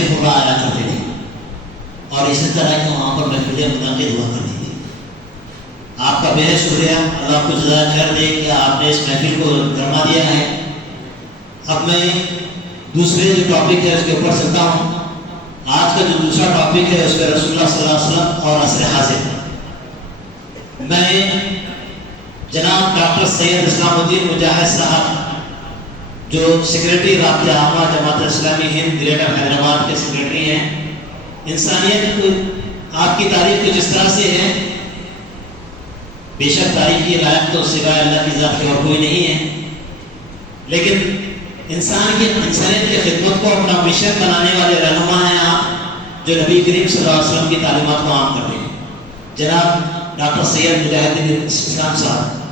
پورا آیا کرتے تھے اور اسی طرح کی وہاں پر محفلیں منعقد ہوا کرتی تھی۔ آپ کا بہت شکریہ، اللہ آپ کو جزائے خیر دے کہ آپ نے اس محفل کو گرما دیا ہے۔ اب میں دوسرے جو ٹاپک ہے اس کے اوپر چلتا ہوں۔ آج کا جو دوسرا ٹاپک ہے اس پہ رسول اللہ صلی اللہ علیہ وسلم اور عصر حاضر۔ میں جناب ڈاکٹر سید اسلام الدین مجاہد صاحب جو سیکریٹری رابطہ عامہ جماعت اسلامی ہند گریٹر حیدرآباد کے سیکریٹری ہیں، انسانیت کو آپ کی تعریف کچھ اس طرح سے ہے، بے شک تعریف کی لائق تو سوائے اللہ کی ذات کے اور کوئی نہیں ہے، لیکن انسانیت کی خدمت کو اپنا مشن بنانے والے رہنما ہیں آپ، جو نبی کریم صلی اللہ علیہ وسلم کی تعلیمات کو عام کرتے ہیں۔ جناب ڈاکٹر سید مجاہد اسلام صاحب،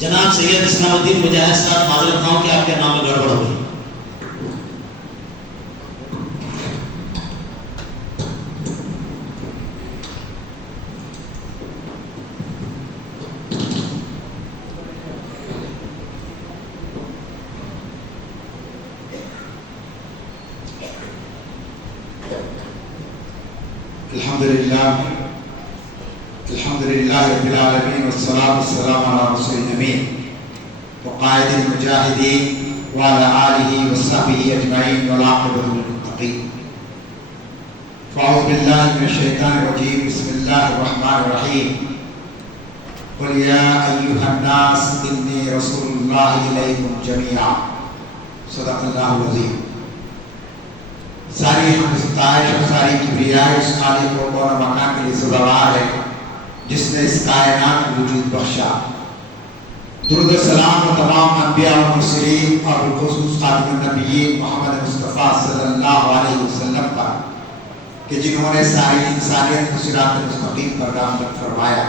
جناب سید اسلام الدین مجاہد صاحب، معذرت خواہوں کہ آپ کے نام میں گڑبڑ ہو گئی۔ الحمدللہ رب العالمین والصلاة والسلام علی رسول الامین وقائد المجاہدین وعلی آلہ وصحبہ اجمعین والعاقبۃ للمتقین۔ فاعوذ باللہ من الشیطان الرجیم، بسم اللہ الرحمن الرحیم۔ قل یا ایہا الناس انی رسول اللہ الیکم جمیعا، صدق اللہ العظیم۔ ساری حمد ستائش اور ساری کبریائی اس خالق و کون و مکان کے لیے سزاوار ہے جس نے اس کائنات کو وجود بخشا۔ درود و سلام و تمام انبیاء و مرسلین اور بالخصوص خاتم النبیین محمد مصطفیٰ صلی اللہ علیہ وسلم پر کہ جنہوں نے ساری انسانیت کو صراط مستقیم پر گامزن فرمایا۔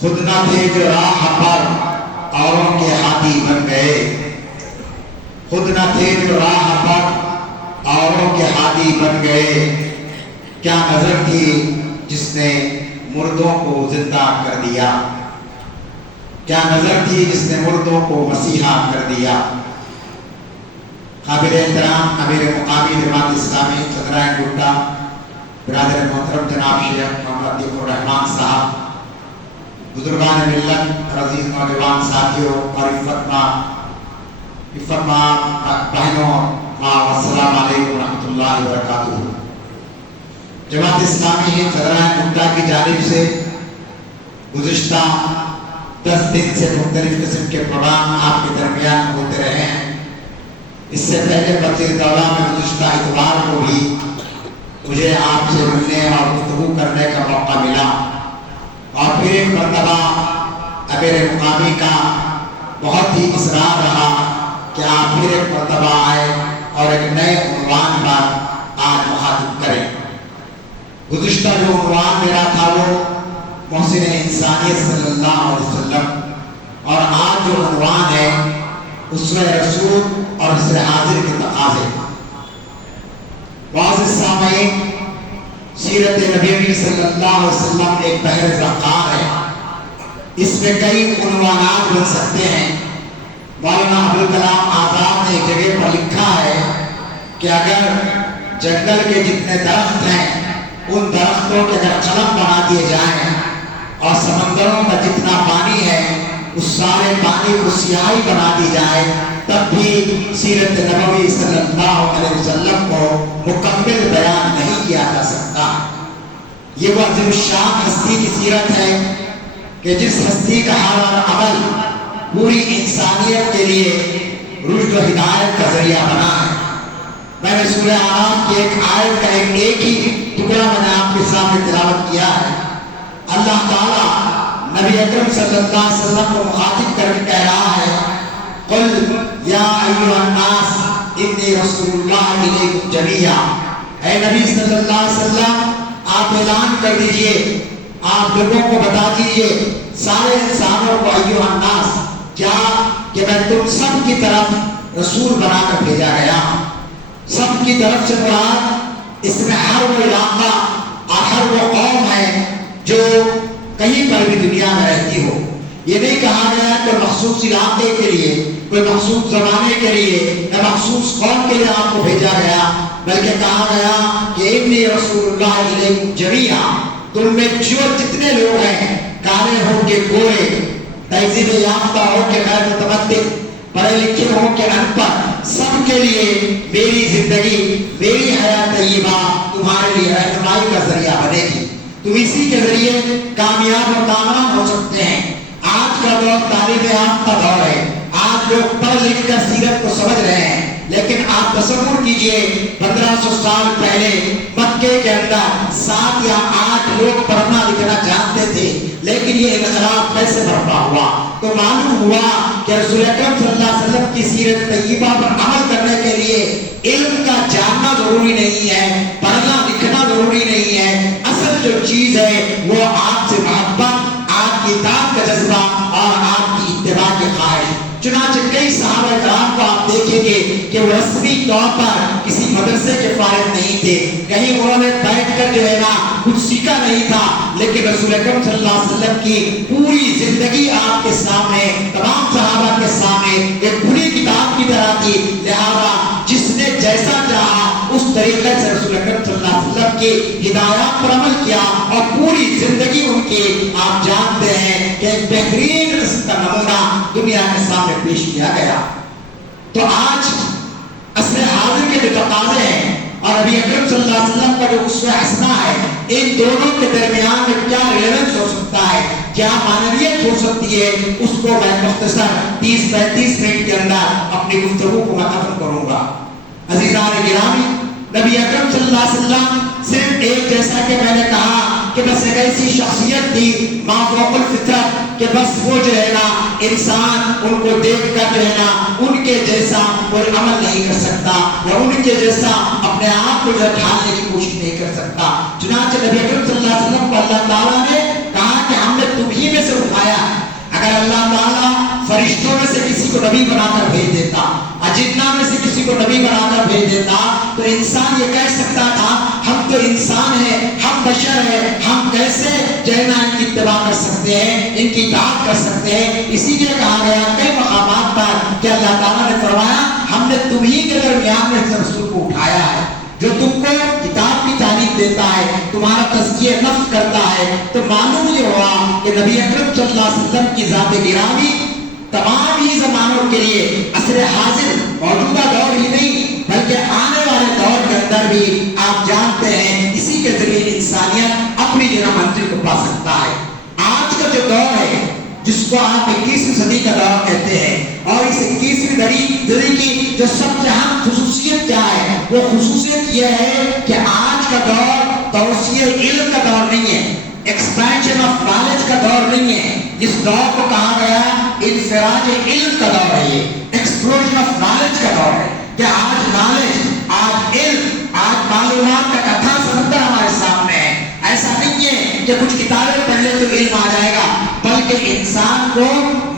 خود نہ تھے جو راہ پر اوروں کے ہاتھی بن گئے، خود نہ تھے جو راہ پر اوروں کے ہادی بن گئے، کیا نظر تھی جس نے مردوں کو زندہ کر دیا، کیا نظر تھی جس نے مردوں کو مسیحا کر دیا۔ قابل احترام امیر مقامی جماعت اسلامی چندرائن گٹا برادر محترم جناب شیخ محمد عطیق الرحمان صاحب، بزرگان ملت، عزیز نوجوان ساتھیوں اور عفت ماں بہنوں، السلام علیکم ورحمۃ اللہ وبرکاتہ۔ جماعت اسلامی ہند چندرائن گٹا کی جانب سے گزشتہ 10 دن سے مختلف قسم کے پروگرام آپ کے درمیان ہوتے رہے ہیں۔ اس سے پہلے بطور دورہ میں گزشتہ اتوار کو بھی مجھے آپ سے ملنے اور گفتگو کرنے کا موقع ملا، اور پھر ایک مرتبہ امیر مقامی کا بہت ہی اصرار رہا کہ آپ پھر ایک مرتبہ آئے اور ایک نئے عنوان پر آج مخاطب کریں۔ گزشتہ جو عنوان میرا تھا وہ محسن انسانیت صلی اللہ علیہ وسلم، اور آج جو عنوان ہے اسوہ رسول اور عصر حاضر کے تقاضے۔ معزز سامعین، سیرت نبوی صلی اللہ علیہ وسلم ایک بحر زخار ہے، اس میں کئی عنوانات بن سکتے ہیں۔ مولانا ابوالکلام آزاد نے ایک جگہ پر لکھا ہے کہ اگر جنگل کے جتنے درخت ہیں ان درختوں کے اگر قلم بنا دیے جائیں اور سمندروں کا جتنا پانی ہے اس سارے پانی کو سیاہی بنا دی جائے، تب بھی سیرت نبوی صلی اللہ علیہ وسلم کو مکمل بیان نہیں کیا جا سکتا۔ یہ وہ عظیم الشان ہستی کی سیرت ہے کہ جس ہستی کا ہر عمل پوری انسانیت کے لیے رشد و ہدایت کا ذریعہ بنا ہے۔ میں نے سورہ اعراف کی ایک آیت کا ایک ہی ٹکڑا میں نے آپ کے سامنے تلاوت کیا ہے۔ اللہ تعالیٰ نبی اکرم صلی اللہ علیہ وسلم کو مخاطب کر کے کہہ رہا ہے، قل یا ایھا الناس انی رسول اللہ الیکم جمیعا۔ اے نبی صلی اللہ علیہ وسلم، آپ اعلان کر دیجئے، آپ لوگوں کو بتا دیجئے، سارے انسانوں کو، ایھا الناس، کیا کہ میں تم سب کی طرف رسول بنا کر بھیجا گیا ہوں۔ سب کی طرف سے مراد اس میں ہر وہ علاقہ اور ہر وہ قوم ہے جو کہیں پر بھی دنیا میں رہتی ہو، یہ نہیں کہا گیا کہ مخصوص علاقے کے لیے، کوئی مخصوص زمانے کے لیے یا مخصوص قوم کے لیے آپ کو بھیجا گیا، بلکہ کہا گیا کہ انی رسول اللہ علیکم جمیعا، تم میں جتنے لوگ ہیں، کالے ہو کے گورے، تہذیب یافتہ ہو کے غیر متمدن، پڑھے لکھے ہو کے ان پڑھ، سب کے لیے میری زندگی، میری حیات طیبہ تمہارے لیے رہنمائی کا ذریعہ بنے گی، تم اسی کے ذریعے کامیاب اور کامیاب ہو سکتے ہیں۔ آج کا دور تعلیم یافتہ دور ہے، آج لوگ پڑھ لکھ کر سیرت کو سمجھ رہے ہیں، لیکن آپ تصور کیجئے 1500 سال پہلے مکے کے اندر 7 یا 8 لوگ پڑھنا لکھنا جانتے تھے، لیکن یہ انقلاب کیسے برپا ہوا؟ تو معلوم ہوا کہ رسول اکرم صلی اللہ علیہ وسلم کی سیرت طیبہ پر عمل کرنے کے لیے علم کا جاننا ضروری نہیں ہے، پڑھنا لکھنا ضروری نہیں ہے، اصل جو چیز ہے وہ آپ سے محبت، آپ کی اطاعت کا جذبہ اور آپ کی اتباع کی خواہش۔ چنانچہ کئی صحابہ کرام کو آپ دیکھیں گے کہ وہ رسمی طور پر کسی مدرسے کے فارغ نہیں تھے، کہیں انہوں نے بیٹھ کر جو ہے نا کچھ سیکھا نہیں تھا، لیکن رسول اکرم صلی اللہ علیہ وسلم کی پوری زندگی آپ کے سامنے، تمام صحابہ کے سامنے ایک کھلی کتاب کی طرح تھی، لہذا جس نے جیسا چاہا اس طریقے سے رسول اکرم صلی اللہ علیہ وسلم کی ہدایات پر عمل کیا، اور پوری زندگی ان کی آپ جانتے ہیں کہ ایک بہترین قسم کا نمونہ دنیا کے سامنے پیش کیا گیا۔ تو آج عصر حاضر کے جو تقاضے ہیں اور نبی اکرم صلی اللہ علیہ وسلم کا جو اسوہ حسنہ ہے، ان دونوں کے درمیان میں کیا ریلیونس ہو سکتا ہے، کیا معنویت ہو سکتی ہے، اس کو میں مختصر 30-35 منٹ کے اندر اپنی گفتگو کو میں ختم کروں گا۔ عزیزان گرامی، نبی اکرم صلی اللہ علیہ وسلم صرف ایک، جیسا کہ میں نے کہا کہ بس ایک ایسی شخصیت تھی ما فوق الفطرت کہ بس وہ جو ہے نا انسان ان کو دیکھ کر جو ہے نا ان کے جیسا کوئی عمل نہیں کر سکتا اور ان کے جیسا اپنے آپ کو جو ڈھالنے کی کوشش نہیں کر سکتا۔ چنانچہ نبی اکرم صلی اللہ علیہ وسلم کو اللہ تعالیٰ نے کہا کہ ہم نے تمہیں میں سے اٹھایا ہے۔ اگر اللہ تعالیٰ فرشتوں میں سے کسی کو نبی بنا کر بھیج دیتا، اجنہ میں سے کسی کو نبی بنا کر بھیج دیتا، تو انسان یہ کہہ سکتا تھا ہم تو انسان ہیں، ہم بشر ہیں، ہم کیسے جو ہے نا ان کی اتباع کر سکتے ہیں، ان کی اطاعت کر سکتے ہیں۔ اسی لیے کہا گیا کئی مقامات پر کہ اللہ تعالیٰ نے فرمایا ہم نے تمہیں کے درمیان میں سے رسول کو اٹھایا ہے جو تم کو کتاب کی تعلیم دیتا ہے، تمہارا تزکیہ نفس کرتا ہے۔ تو معلوم یہ ہوا کہ نبی اکرم صلی اللہ علیہ وسلم کی ذات گرامی تمام ہی زمانوں کے لیے عصر حاضر، موجودہ دور ہی نہیں بلکہ آنے والے دور کے اندر بھی آپ جانتے ہیں اسی کے ذریعے انسانیت اپنی جنم منزل کو پا سکتا ہے۔ آج کا جو دور ہے جس کو آپ 21ویں صدی کا دور کہتے ہیں، اور اس 21ویں صدی کی جو سب سے اہم خصوصیت کیا ہے، وہ خصوصیت یہ ہے کہ آج کا دور توسیع علم کا دور نہیں ہے، ایکسپینشن آف نالج کا دور نہیں ہے۔ اس دور کو کہا گیا انفراج علم کا دور ہے، یہ ایکسپلوژن آف نالج کا دور ہے کہ آج نالج، آج علم، آج معلومات کا کتھا سمندر ہمارے سامنے ہے۔ ایسا نہیں ہے کہ کچھ کتابیں پڑھ لے تو علم آ جائے گا، بلکہ انسان کو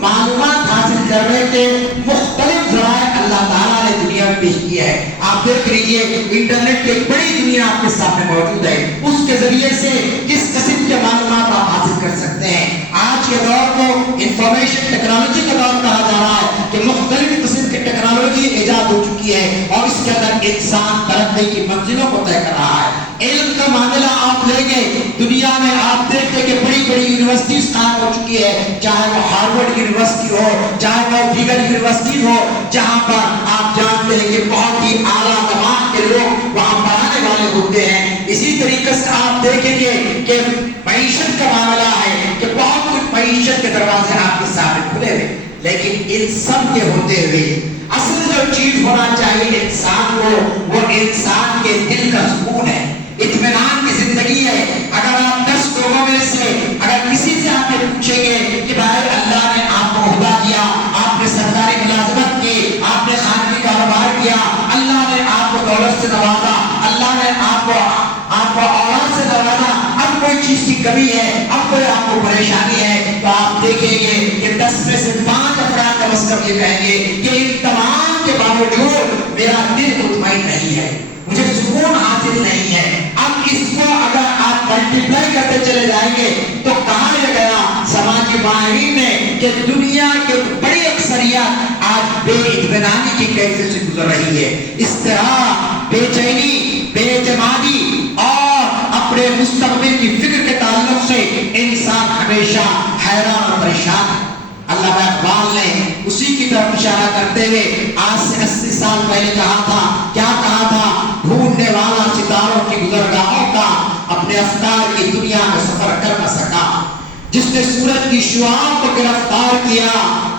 معلومات حاصل کرنے کے مختلف ذرائع اللہ تعالیٰ نے دنیا میں پیش کیا ہے۔ آپ دیکھ لیجئے انٹرنیٹ کی ایک بڑی دنیا آپ کے سامنے موجود ہے، اس کے ذریعے سے کس قسم کے معلومات آپ حاصل کر سکتے ہیں۔ آج کے دور کو انفارمیشن ٹیکنالوجی کا دور کہا جا رہا ہے کہ مختلف قسم کی ٹیکنالوجی ایجاد ہو چکی ہے اور اس کے اندر انسان ترقی کی منزلوں کو طے کر رہا ہے۔ علم کا معاملہ آپ لیں گے، دنیا میں آپ دیکھتے کہ بڑی بڑی یونیورسٹیز قائم ہو چکی ہے، چاہے وہ ہارورڈ یونیورسٹی ہو، چاہے وہ دیگر یونیورسٹی ہو، جہاں پر آپ جانتے ہیں کہ بہت ہی اعلیٰ دماغ کے لوگ وہاں پڑھانے والے ہوتے ہیں۔ اسی طریقے سے آپ دیکھیں گے کہ معیشت کا معاملہ ہے کہ بہت کچھ معیشت کے دروازے آپ کے سامنے کھلے ہوئے، لیکن ان سب کے ہوتے ہوئے اصل جو چیز ہونا چاہیے انسان کو، وہ انسان کے دل کا سکون ہے، اطمینان کی زندگی ہے۔ اگر آپ 10 لوگوں میں سے اگر کسی سے آپ نے پوچھیں گے کہ بھائی اللہ نے آپ کو عہدہ دیا، آپ نے سرکاری ملازمت کی، آپ نے خانگی کاروبار کیا، اللہ نے آپ کو دولت سے نوازا، اللہ نے آپ کو اولاد سے نوازا، اب کوئی چیز کی کمی ہے، اب کوئی آپ کو پریشانی ہے، تو آپ دیکھیں گے کہ 10 میں سے 5 افراد کم از کم یہ کہیں گے کہ ان تمام کے باوجود میرا دل مطمئن نہیں ہے، مجھے سکون حاصل نہیں ہے۔ اب اس کو اگر آپ ملٹیپلائی کرتے چلے جائیں گے تو کہا گیا سماجی ماہرین نے کہ کی کیسے سے گزر رہی ہے. اس طرح بے چینی، بے اعتمادی اور اپنے مستقبل کی فکر کے تعلق سے انسان ہمیشہ حیران اور پریشان ہے. علامہ اقبال نے اسی کی طرف اشارہ کرتے ہوئے آج سے 80 سال پہلے کہا تھا. کیا کہا تھا؟ ڈھونڈنے والا ستاروں کی گزرگاہوں کا اپنے افکار کی دنیا میں سفر کر نہ سکا. جس نے سورج کی شعاعوں کو گرفتار کیا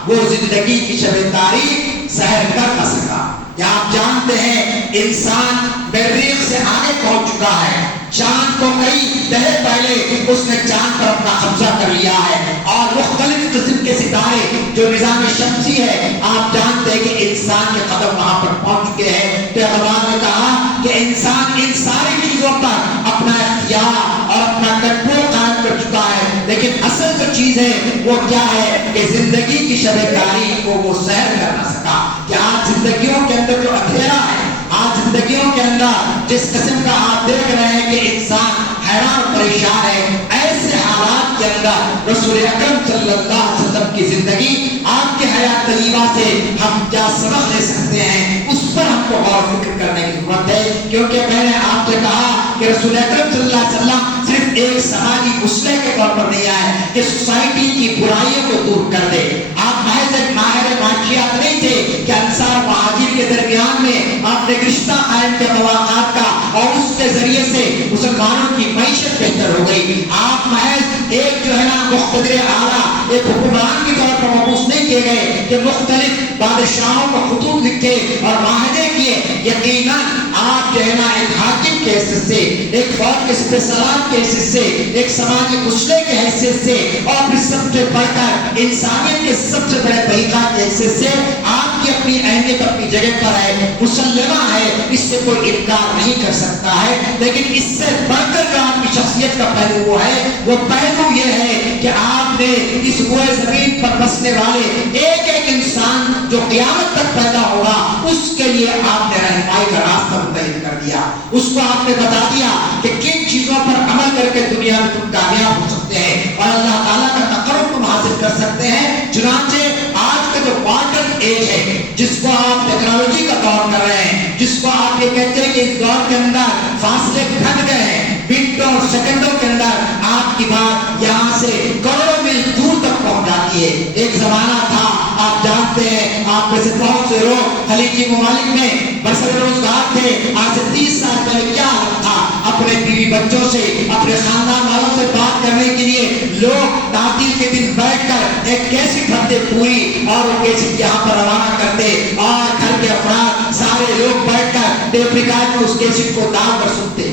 وہ زندگی کی شب تاریخ سحر کر نہ سکا. کیا آپ جانتے ہیں انسان مریخ سے آگے پہنچ چکا ہے. چاند کو کئی دہائیں پہلے اس نے چاند پر اپنا قبضہ کر لیا ہے اور مختلف قسم کے ستارے جو نظام شمسی ہے آپ جانتے ہیں کہ انسان کے قدم وہاں پر پہنچ چکے ہیں. پیغمبر نے کہا کہ انسان ان ساری چیزوں پر اپنا اختیار اور اپنا کنٹرول قائم کر چکا ہے، لیکن اصل جو چیز ہے وہ کیا ہے کہ زندگی کی شب تاریخ کو وہ سیر کر نہ سکا. کہ آج زندگیوں کے اندر جو اندھیرا ہے، آج زندگیوں کے اندر جس قسم کا آپ دیکھ رہے ہیں کہ انسان حیران پریشان ہے، ایسے حالات کے اندر رسول اکرم صلی اللہ علیہ وسلم کی زندگی، آپ کی حیات طیبہ سے ہم کیا سبق لے سکتے ہیں، اس پر ہم کو غور و فکر کرنے کی ضرورت ہے. کیونکہ میں نے آپ سے کہا کہ رسول اکرم صلی اللہ علیہ وسلم صرف ایک سماجی مسئلے کے طور پر نہیں آئے کہ سوسائٹی کی برائیوں کو دور کر دے. آپ محض ایک ماہر معاشیات نہیں تھے کہ انصار مہاجر کے درمیان میں آپ نے رشتہ قائم کے مواقع کا اور اس کے ذریعے سے مسلمانوں کی معیشت بہتر ہو گئی. آپ محض ایک جو ہے نا مقتدر اعلیٰ ایک حکمران کی طور پر مبعوث نہیں کیے گئے کہ مختلف بادشاہوں کو خطوط لکھے اور معاہدے کیے. یقیناً آپ جو ہے نا ایک حاکم کے حیثیت سے، ایک فوج کے سپہ سالار کے حیثیت سے، ایک سماجی مسئلے کے حیثیت سے اور پھر سب سے بڑھ کر انسانیت کے سب سے بڑے بحیثیت کی حیثیت سے آپ کی اپنی اہمیت اپنی جگہ پر ہے، مسلمہ ہے، اس سے کوئی انکار نہیں کر سکتا ہے. لیکن اس سے بڑھ کر جو آپ کی شخصیت کا پہلو وہ ہے، وہ پہلو یہ ہے کہ آپ نے اس روئے زمین پر بسنے والے ایک ایک انسان جو قیامت تک پیدا ہوگا اس کے لیے آپ نے رہنمائی کا راستہ متعین کر دیا. اس کو آپ نے بتا دیا کہ کن چیزوں پر عمل کر کے دنیا میں تم کامیاب ہو سکتے ہیں اور اللہ تعالیٰ کا تقرب تم حاصل کر سکتے ہیں. چنانچہ آج کا جو ماڈرن ایج ہے جس کو آپ ٹیکنالوجی کا دور کر رہے ہیں، جس کو آپ یہ کہتے ہیں کہ اس دور کے اندر فاصلے گھٹ گئے ہیں، منٹوں اور سیکنڈوں کے اندر آپ کی بات یہاں سے کروڑوں میل دور تک پہنچ جاتی ہے. ایک زمانہ تھا آپ جانتے ہیں، آپ میں سے بہت سے لوگ خلیجی ممالک میں برسر روزگار تھے. آج سے 30 سال پہلے کیا حالت تھا؟ اپنے بیوی بچوں سے، اپنے خاندان والوں سے بات کرنے کے لیے لوگ تعطیل کے دن بیٹھ کر ایک کیسٹ بھرتے پوری اور وہ کیسٹ یہاں پر روانہ کرتے اور گھر کے افراد سارے لوگ بیٹھ کر ٹیپ ریکارڈ میں اس کیسٹ کو داغ کر سنتے.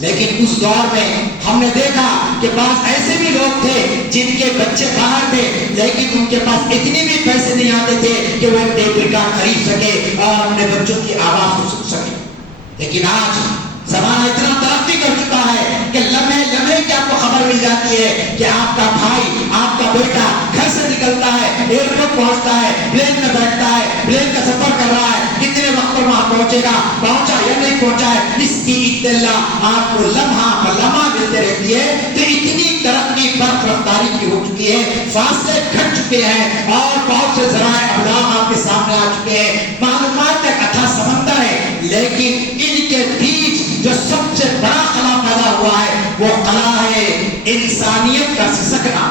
لیکن اس دور میں ہم نے دیکھا کہ بعض ایسے بھی لوگ تھے جن کے بچے باہر تھے لیکن ان کے پاس اتنے بھی پیسے نہیں آتے تھے کہ وہ ٹیپ ریکارڈ خرید سکے اور اپنے بچوں کی آواز کو سن سکے. لیکن آج زمانہ اتنا ترقی کر چکا ہے کہ لمحے لمحے کی آپ کو خبر مل جاتی ہے کہ آپ کا بھائی، آپ کا بیٹا گھر سے نکلتا ہے، ایئرپورٹ پہنچتا ہے، پلین میں بیٹھتا ہے، پلین کا سفر کر رہا ہے، کتنے وقت پر وہاں پہنچے گا، پہنچا یا نہیں پہنچا ہے، اس کی اطلاع آپ کو لمحہ پر لمحہ ملتے رہتی ہے. تو اتنی ترقی برف رفتاری کی ہو چکی ہے، فاصلے گھٹ چکے ہیں اور بہت سے ذرائع ابلاغ آپ کے سامنے آ چکے ہیں. معلومات ایک اتھا سمندر ہے، لیکن ان کے بیچ جو سب سے بڑا خلا پیدا ہوا ہے وہ خلا ہے انسانیت کا سسکنا.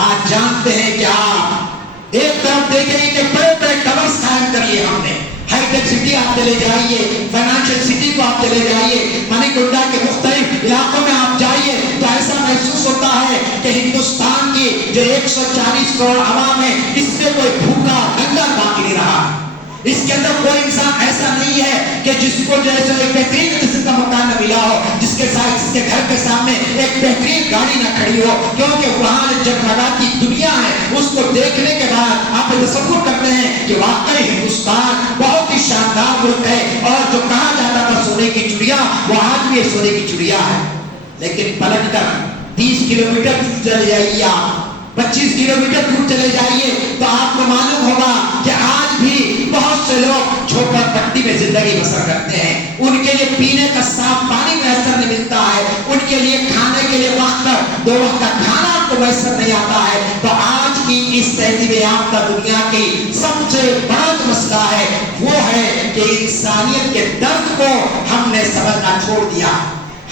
آج جانتے ہیں کہ آپ ایک طرف دیکھیں کہ بڑے بڑے ٹاورز قائم کر لیے ہم نے، ہائی ٹیک سٹی آپ چلے جائیے، فائنانشل سٹی کو آپ چلے جائیے، منی کنڈا کے مختلف علاقوں میں آپ جائیے تو ایسا محسوس ہوتا ہے کہ ہندوستان کی جو 140 کروڑ عوام ہے اس سے کوئی بھوکا ننگا باقی نہیں رہا. اس کے اندر کوئی انسان ایسا نہیں ہے کہ جس کو جیسے ایک بہترین قسم کا مکان نہ ملا ہو، جس کے گھر کے سامنے ایک بہترین گاڑی نہ کھڑی ہو. کیونکہ وہاں جگمگاتی دنیا ہے، اس کو دیکھنے کے بعد آپ تصور کرتے ہیں کہ واقعی ہندوستان بہت ہی شاندار ملک ہے اور جو کہا جاتا تھا سونے کی چڑیا وہ آج بھی سونے کی چڑیا ہے. لیکن پلٹ کر 30 کلومیٹر چلے جائیے، آپ 25 کلومیٹر دور چلے جائیے تو آپ کو معلوم ہوگا کہ آج بھی بہت سے لوگ جھوپڑ پٹی میں زندگی بسر کرتے ہیں. ان کے لیے پینے کا صاف پانی میسر نہیں ملتا ہے، ان کے لیے کھانے کے لیے وقت 2 وقت کا کھانا کو میسر نہیں آتا ہے. تو آج کی اس تہذیب یافتہ دنیا کی سب سے بڑا جو مسئلہ ہے وہ ہے کہ انسانیت کے درد کو ہم نے سمجھنا چھوڑ دیا.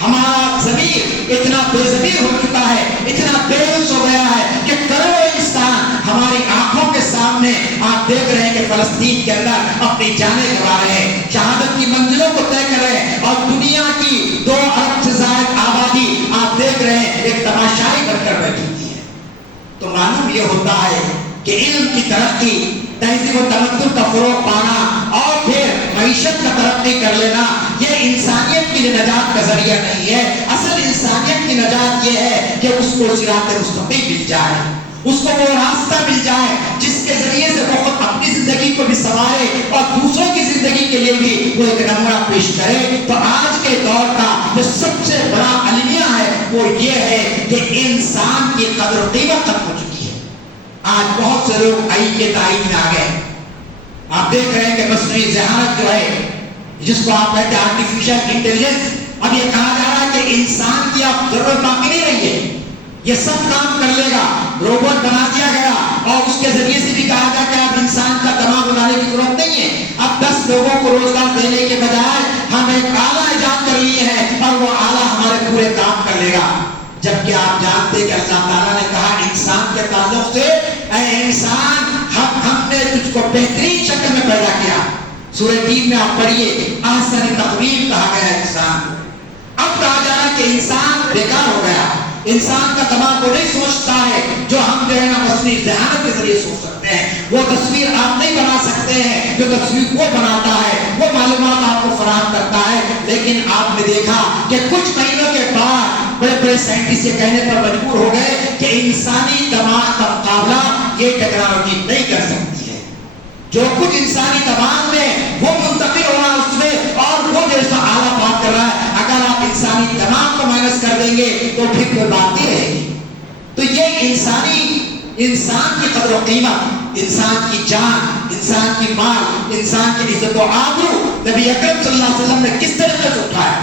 ہمارا ضمیر اتنا بے ضمیر ہو چکا ہے, اتنا بے ہوش ہو گیا ہے کہ کروڑوں انسان ہماری آنکھوں کے سامنے آپ دیکھ رہے ہیں کہ فلسطین کے اندر اپنی جانیں گنوا رہے ہیں, شہادت کی منزلوں کو طے کر رہے ہیں, اور دنیا کی 2 ارب سے زائد آبادی آپ دیکھ رہے ہیں ایک تماشائی بن کر بیٹھی ہوئی ہے. تو معلوم یہ ہوتا ہے کہ علم کی ترقی, تہذیب و تمدن کا فروغ پانا اور پھر معیشت کا ترقی کر لینا یہ انسانیت کی نجات کا ذریعہ نہیں ہے. اصل انسانیت کی نجات یہ ہے کہ اس کو صراط مستقیم مل جائے, اس کو وہ راستہ مل جائے جس کے ذریعے سے وہ خود اپنی زندگی کو بھی سنوارے اور دوسروں کی زندگی کے لیے بھی وہ ایک نمونہ پیش کرے. تو آج کے دور کا جو سب سے بڑا المیہ ہے وہ یہ ہے کہ انسان کی قدر و قیمت ختم ہو چکی ہے. آج بہت سے لوگ آئی کے تائید میں آ گئے. آپ دیکھ رہے ہیں کہ مصنوعی ذہانت جو ہے جس کو آپ کہتے ہیں آرٹیفیشل انٹیلیجنس, اب یہ کہا جا رہا ہے کہ انسان کی اب ضرورت باقی نہیں رہی ہے, یہ سب کام کر لے گا, روبوٹ بنا دیا گیا, اور اس کے ذریعے سے بھی کہا گیا کہ اب انسان کا دماغ بنانے کی ضرورت نہیں ہے. اب 10 لوگوں کو روزگار دینے کے بجائے ہم ایک آلہ ایجاد کر لیے ہیں اور وہ آلہ ہمارے پورے کام کر لے گا. جبکہ آپ جانتے کہ اللہ تعالیٰ نے کہا انسان کے تعلق سے, اے انسان ہم نے تجھ کو بہترین شکل میں پیدا کیا. سورہ تین میں آپ پڑھیے احسن تقویم کہا گیا انسان کو. اب کہا جا رہا کہ انسان بیکار ہو گیا, انسان کا دماغ وہ نہیں سوچتا ہے جو ہم جو ہے نا مصنوعی ذہانت کے ذریعے سوچ سکتے ہیں. وہ تصویر آپ نہیں بنا سکتے ہیں جو تصویر وہ بناتا ہے, وہ معلومات آپ کو فراہم کرتا ہے. لیکن آپ نے دیکھا کہ کچھ مہینوں کے بعد بڑے بڑے سائنٹسٹ یہ کہنے پر مجبور ہو گئے کہ انسانی دماغ کا مقابلہ یہ ٹیکنالوجی نہیں کر سکتی ہے. جو کچھ انسانی دماغ میں وہ منتقل ہو رہا ہے اس میں, اور وہ جیسا اعلیٰ بات کر رہا ہے, اگر آپ انسانی دماغ کو مائنس کر دیں گے تو پھر کوئی بات نہیں رہے گی. تو یہ انسان کی قدر و قیمت, انسان کی جان, انسان کی مال, انسان کی عزت و آبرو نبی اکرم صلی اللہ علیہ وسلم نے کس طریقے سے اٹھایا.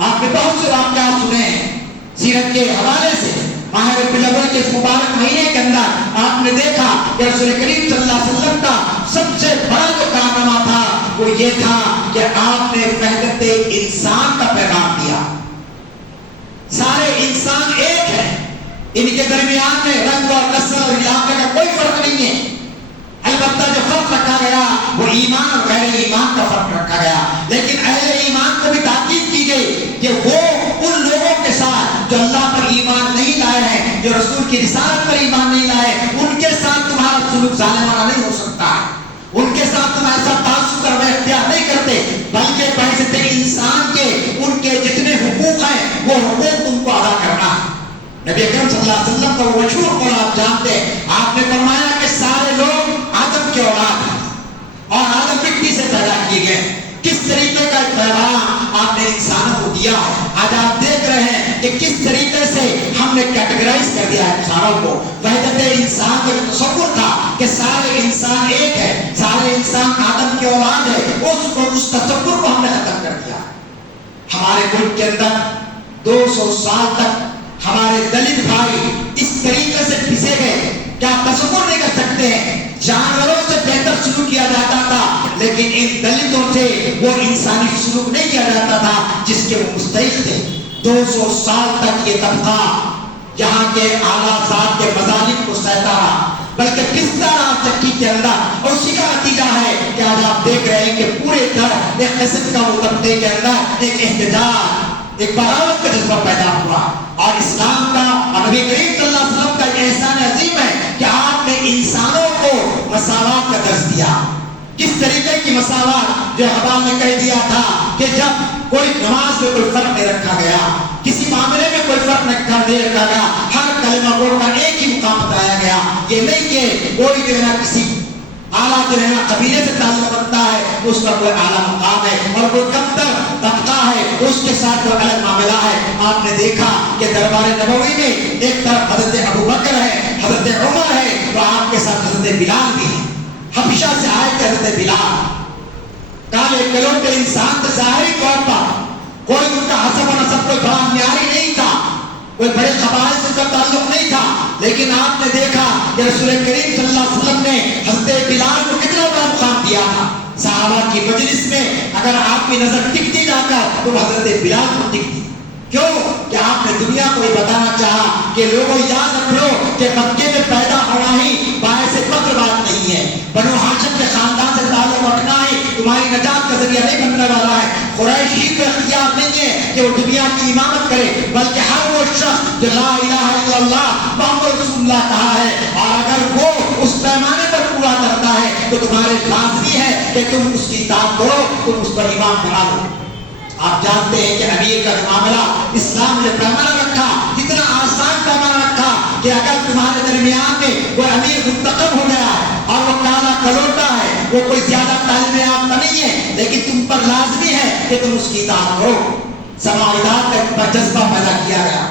آپ نے بہت سے واقعات سنے ہیں سیرت کے حوالے سے. ماہ ربیع الاول کے اس مبارک مہینے کے اندر آپ نے دیکھا کہ رسول کریم صلی اللہ علیہ وسلم کا سب سے بڑا جو کارنامہ تھا وہ یہ تھا کہ آپ نے وحدت انسان کا پیغام دیا. سارے انسان ایک ہیں, ان کے درمیان میں رنگ اور نسل اور علاقے کا کوئی فرق نہیں ہے. البتہ جو فرق رکھا گیا وہ ایمان اور غیر ایمان کا فرق رکھا گیا. لیکن اہل ایمان کو بھی تاکید کی گئی کہ وہ ان لوگوں کے ساتھ جو اللہ پر ایمان نہیں لائے ہیں, جو رسول کی رسالت پر ایمان نہیں لائے, ان کے ساتھ تمہارا سلوک ظالمانہ نہیں ہو سکتا ہے. ان کے ساتھ تم ایسا تعصب کر اختیار نہیں کرتے, بلکہ بحیثیت انسان کے ان کے جتنے حقوق ہیں وہ حقوق تم کو ادا کرنا ہے. نبی اکرم صلی اللہ علیہ وسلم کا وہ مشہور قول آپ جانتے ہیں, آپ نے فرمایا کہ سارے لوگ آدم کے اولاد ہیں اور آدم مٹی سے پیدا کیے گئے. کس طریقے کا پیغام آپ نے انسانوں کو دیا ہے. آج آپ دیکھ رہے ہیں کہ کس طریقے سے ہم نے کیٹیگرائز کر دیا ہے انسانوں کو. وحدت انسان کا جو تصور تھا کہ سارے انسان ایک ہے, سارے انسان آدم کے اولاد ہے, اس تصور کو ہم نے ختم کر دیا. ہمارے ملک کے اندر 200 سال تک ہمارے دلت بھائی اس طریقے سے پھسے گئے کہ آپ تصور نہیں کر سکتے ہیں. جانوروں سے بہتر سلوک کیا جاتا تھا, لیکن ان دلتوں سے وہ انسانی سلوک نہیں کیا جاتا تھا جس کے وہ مستحق تھے. 200 سال تک یہ طبقہ یہاں کے اعلیٰ ذات کے مظالم کو سہتا رہا, بلکہ کس طرح چکی کے اندر, اور اسی کا نتیجہ ہے کہ آج آپ دیکھ رہے ہیں کہ پورے طرح ایک قسم کا وہ طبقے کے اندر ایک احتجاج, ایک بغاوت کا جذبہ پیدا ہوا. اور اسلام کا اور نبی کریم صلی اللہ علیہ وسلم کا یہ احسان عظیم ہے کہ آپ نے انسانوں کو مساوات کا درس دیا. کس طریقے کی مساوات, جو حبال نے کہہ دیا تھا کہ جب کوئی نماز میں کوئی فرق نہیں رکھا گیا, کسی معاملے میں کوئی فرق نہیں رکھا گیا, ہر کلمہ گو کا ایک ہی مقام بتایا گیا. یہ نہیں کہ کوئی جو ہے نا کسی اعلیٰ جو ہے نا قبیلے سے تعلق رکھتا ہے اس کا کوئی اعلیٰ مقام ہے, اور کوئی کمتر طبقہ ہے اس کے ساتھ کوئی الگ معاملہ ہے. آپ نے دیکھا کہ دربار نبوی میں ایک طرف حضرت ابو بکر ہے, حضرت عمر ہے, تو آپ کے ساتھ حضرت بلال بھی ہے. حبشہ سے آئے تھے حضرت بلال, کالے کلوٹے انسان تھے ظاہری طور پر, کوئی ان کا حسب و نسب کوئی بڑا معیاری نہیں تھا, کوئی بڑے قبائل سے کا تعلق نہیں تھا. لیکن آپ نے دیکھا کہ رسول کریم صلی اگر آپ کی نظر ٹکتی جا کر تو حضرت بلال کو ٹکتی. کیوں کہ آپ نے دنیا کو یہ بتانا چاہا کہ لوگوں یاد رکھ لو کہ مکے میں پیدا ہونا ہی باعث فخر بات نہیں ہے. بنو ہاشم کے خاندان سے تعلق رکھنا ہی تمہاری نجات کا ذریعہ نہیں بننے والا ہے. قریشی کو اختیار نہیں ہے کہ وہ دنیا کی امامت کرے، بلکہ ہر وہ شخص جو لا الہ الا اللہ محمد رسول اللہ کہا ہے، اور اگر وہ اس پیمانے پر پورا کرتا ہے تو تمہارے لازمی ہے کہ تم اس کی اطاعت کرو، تم اس پر ایمان بنا لو. آپ جانتے ہیں کہ امیر کا معاملہ اسلام نے پیمانہ رکھا، اتنا آسان پیمانہ رکھا کہ اگر تمہارے درمیان میں وہ امیر منتخب ہو گیا ہے اور وہ کالا کلوٹا ہے، وہ کوئی زیادہ تعلیم یافتہ نہیں ہے، لیکن تم پر لازمی ہے کہ تم اس کی اطاعت کرو. سماعیات کا جذبہ پیدا کیا گیا.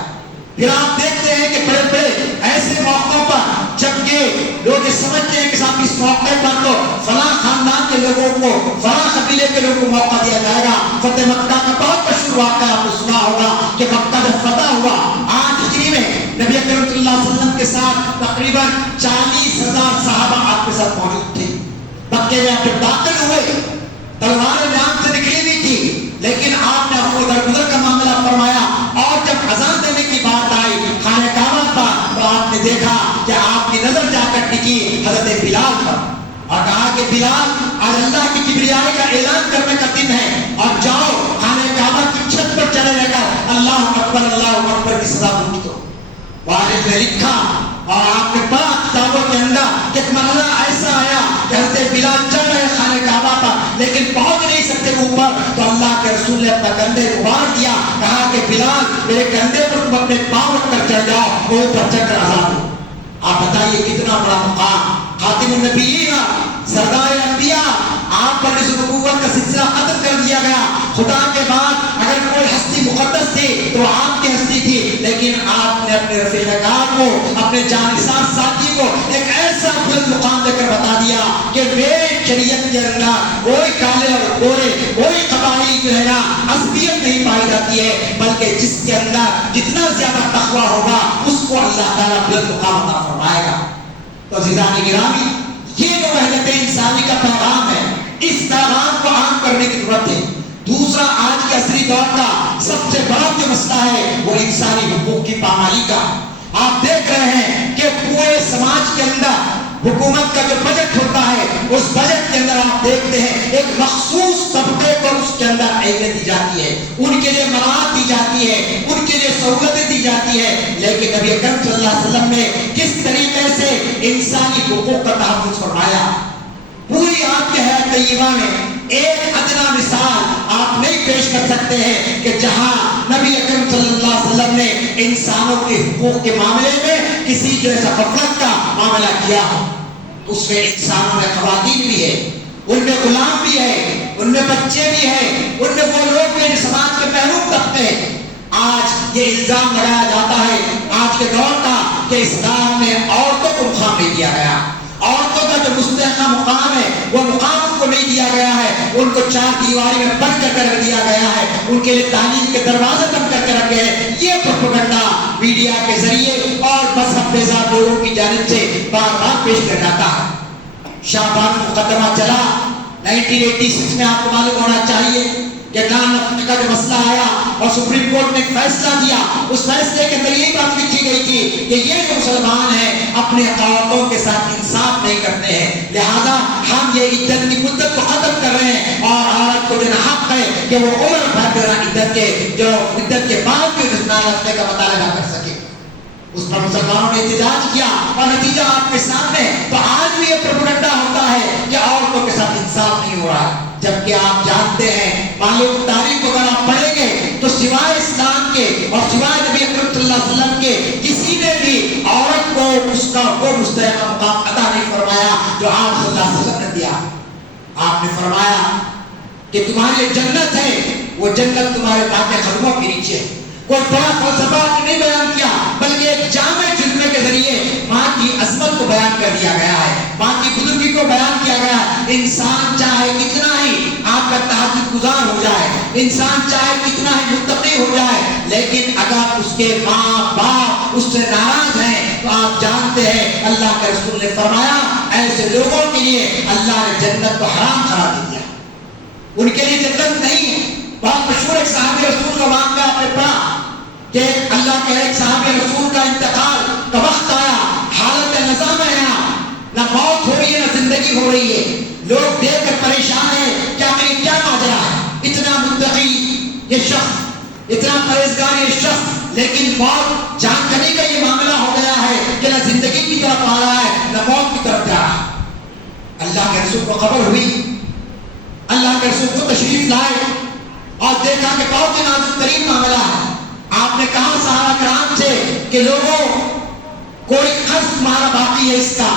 پھر آپ دیکھتے ہیں کہ بڑے بڑے ایسے موقعوں پر جب کہ لوگ سمجھتے ہیں کہ صاحب اس موقع پر تو فلاں خاندان کے لوگوں کو، فلاں قبیلے کے لوگوں کو موقع دیا جائے گا. فتح مکہ کا بہت مشہور واقعہ آپ نے سنا ہوگا کہ مکہ جب فتح ہوا 8 ہجری میں، نبی اکرم صلی اللہ علیہ وسلم کے ساتھ تقریباً 40,000 صحابہ آپ کے ساتھ موجود تھے. مکے میں آپ داخل ہوئے، تلواریں جان سے نکلی ہوئی تھی، لیکن آپ نے اپنے درگزر کا معاملہ فرمایا، اور جب اذان دینے کی بات آئی خانہ کعبہ پر تو آپ نے دیکھا کہ آپ کی نظر جا کر ٹکی حضرت بلال پر، اور کہا کہ بلال آج اللہ کی کبریائی کا اعلان کرنے کا دن ہے، اور جاؤ خانہ کعبہ کی چھت پر چڑھے رہ کر اللہ اکبر کی صدا گونج دو. والد نے لکھا اور آپ نے پڑھا کتابوں کے اندر ایک مرحلہ ایسا آیا کہ حضرت بلال چڑھ رہے خانہ کعبہ پر لیکن پہنچ نہیں سکتے اوپر، تو اللہ کے رسول نے اپنا کندھے ابھار دیا، کہا کہ بلال میرے کندھے پر تم اپنے پاؤں رکھ کر چڑھ جاؤ، وہ اوپر چڑھ کر آزاد ہو. آپ بتائیے کتنا بڑا مقام. خاتم النبیین، سردار انبیاء، آپ پر نبوت کا سلسلہ ختم کر دیا گیا. خدا کے بعد اگر کوئی ہستی مقدس تھی تو آپ کی ہستی تھی، لیکن آپ نے اپنے رفیق کار کو، اپنے جانثار ساتھی کو ایک ایسا بلند مقام دے کر بتا دیا کہ میرے شریعت کے اندر کوئی کالے اور گورے، کوئی قبائلی جو ہے نا عصبیت نہیں پائی جاتی ہے، بلکہ جس کے اندر جتنا زیادہ تقویٰ ہوگا اس کو اللہ تعالیٰ بلند مقام عطا فرمائے گا. تو عزیزان گرامی، یہ جو وحدت انسانی کا پیغام ہے، اس پیغام کو عام کرنے کی ضرورت ہے. دوسرا، آج کے عصری دور کا سب سے بڑا جو مسئلہ ہے وہ انسانی حقوق کی پامالی کا. آپ دیکھ رہے ہیں کہ پورے سماج کے اندر حکومت کا جو بجٹ ہوتا ہے، اس بجٹ کے اندر آپ دیکھتے ہیں ایک مخصوص طبقے کو اس کے اندر اہمیت دی جاتی ہے، ان کے لیے مواد دی جاتی ہے، ان کے لیے سہولتیں دی جاتی ہے. لیکن نبی اکرم صلی اللہ علیہ وسلم نے کس طریقے سے انسانی حقوق کا تحفظ فرمایا؟ پوری آپ کے حیات طیبہ میں ایک ادنا مثال آپ نہیں پیش کر سکتے ہیں کہ جہاں نبی اکرم صلی اللہ علیہ وسلم نے انسانوں کے حقوق کے معاملے میں کسی جیسا غفلت کا معاملہ کیا ہو. اس میں انسانوں میں خواتین بھی ہے، ان میں غلام بھی ہے، ان میں بچے بھی ہیں، ان میں وہ لوگ بھی جو سماج کے محروم طبقے ہیں. آج یہ الزام لگایا جاتا ہے آج کے دور کا کہ اسلام میں عورتوں کو مقام نہیں دیا گیا. عورتوں کا جو مستحق مقام ہے وہ مقام ان کو نہیں دیا گیا ہے، ان کو 4 دیواری میں بند کر کے رکھ دیا گیا ہے، ان کے لیے تعلیم کے دروازے بند کر کے رکھے ہیں. یہ پروپیگنڈا میڈیا کے ذریعے اور مذہب بیزار لوگوں کی جانب سے بار بار پیش کیا جاتا ہے. شعبان مقدمہ چلا 1986 میں، آپ کو معلوم ہونا چاہیے کہ نان کا جو مسئلہ آیا اور سپریم کورٹ نے ایک فیصلہ دیا. اس فیصلے کے اندر یہی بات لکھی گئی تھی کہ یہ جو مسلمان ہیں اپنے عورتوں کے ساتھ انصاف نہیں کرتے ہیں، لہذا ہم یہ عدت کی مدت کو ختم کر رہے ہیں، اور عورت کو جو حق ہے کہ وہ عمر بھر عدت کے بعد بھی رسنا رکھنے کا مطالبہ کر سکے. اس پر مسلمانوں نے احتجاج کیا اور نتیجہ آپ کے سامنے. تو آج بھی یہ پروپیگنڈا ہوتا ہے کہ عورتوں کے ساتھ انصاف نہیں ہو رہا ہے، جبکہ آپ جانتے ہیں معلوم تاریخ کو اگر آپ پڑھیں گے تو سوائے اسلام کے اور سوائے نبی اکرم صلی اللہ علیہ وسلم کے کسی نے بھی عورت کو اس کا وہ مستحق مقام عطا نہیں فرمایا جو آپ صلی اللہ علیہ وسلم نے دیا. آپ نے فرمایا کہ تمہاری جنت ہے، وہ جنت تمہارے پاؤں کے قدموں کے نیچے ہے. کوئی بڑا فلسفہ نہیں بیان کیا، بلکہ ایک جامع جملے کے ذریعے ماں کی عظمت کو بیان کر دیا گیا ہے، ماں کی بزرگی کو بیان کیا گیا ہے. انسان چاہے کتنا ہی آپ کا تہجد گزار ہو جائے، انسان چاہے کتنا ہی متقی ہو جائے، لیکن اگر اس کے ماں باپ اس سے ناراض ہیں تو آپ جانتے ہیں اللہ کے رسول نے نے فرمایا ایسے لوگوں کے لیے اللہ نے جنت کو حرام قرار دے دیا. 1 نمبر 2 آپ دیکھیں کہ نبی اکرم صلی اللہ علیہ وسلم نے 4 دیواری میں بند کر کے رکھ دیا. 3 نمبر 4 ان کے لیے جنت نہیں ہے. بہت مشہور ایک صحابی رسول کا واقعہ آپ نے پڑھا کہ اللہ کے ایک صحابی رسول کا انتقال کا وقت آیا, حالت نزا میں آیا, نہ موت ہو رہی ہے نہ زندگی ہو رہی ہے. لوگ دیکھ کر پریشان ہیں کیا میری کیا ماجرا ہے, اتنا متقی یہ شخص, اتنا پرہیزگار یہ شخص, لیکن موت جان کھنے کا یہ معاملہ ہو گیا ہے کہ نہ زندگی کی طرف آ رہا ہے نہ موت کی طرف جا رہا ہے. اللہ کے رسول کو خبر ہوئی, اللہ کے رسول کو تشریف لائے اور دیکھا کہ بہت ہی نازک ترین معاملہ ہے. آپ نے کہا صحابہ کرام سے کہ لوگوں کوئی قرض تمہارا باقی ہے اس کا؟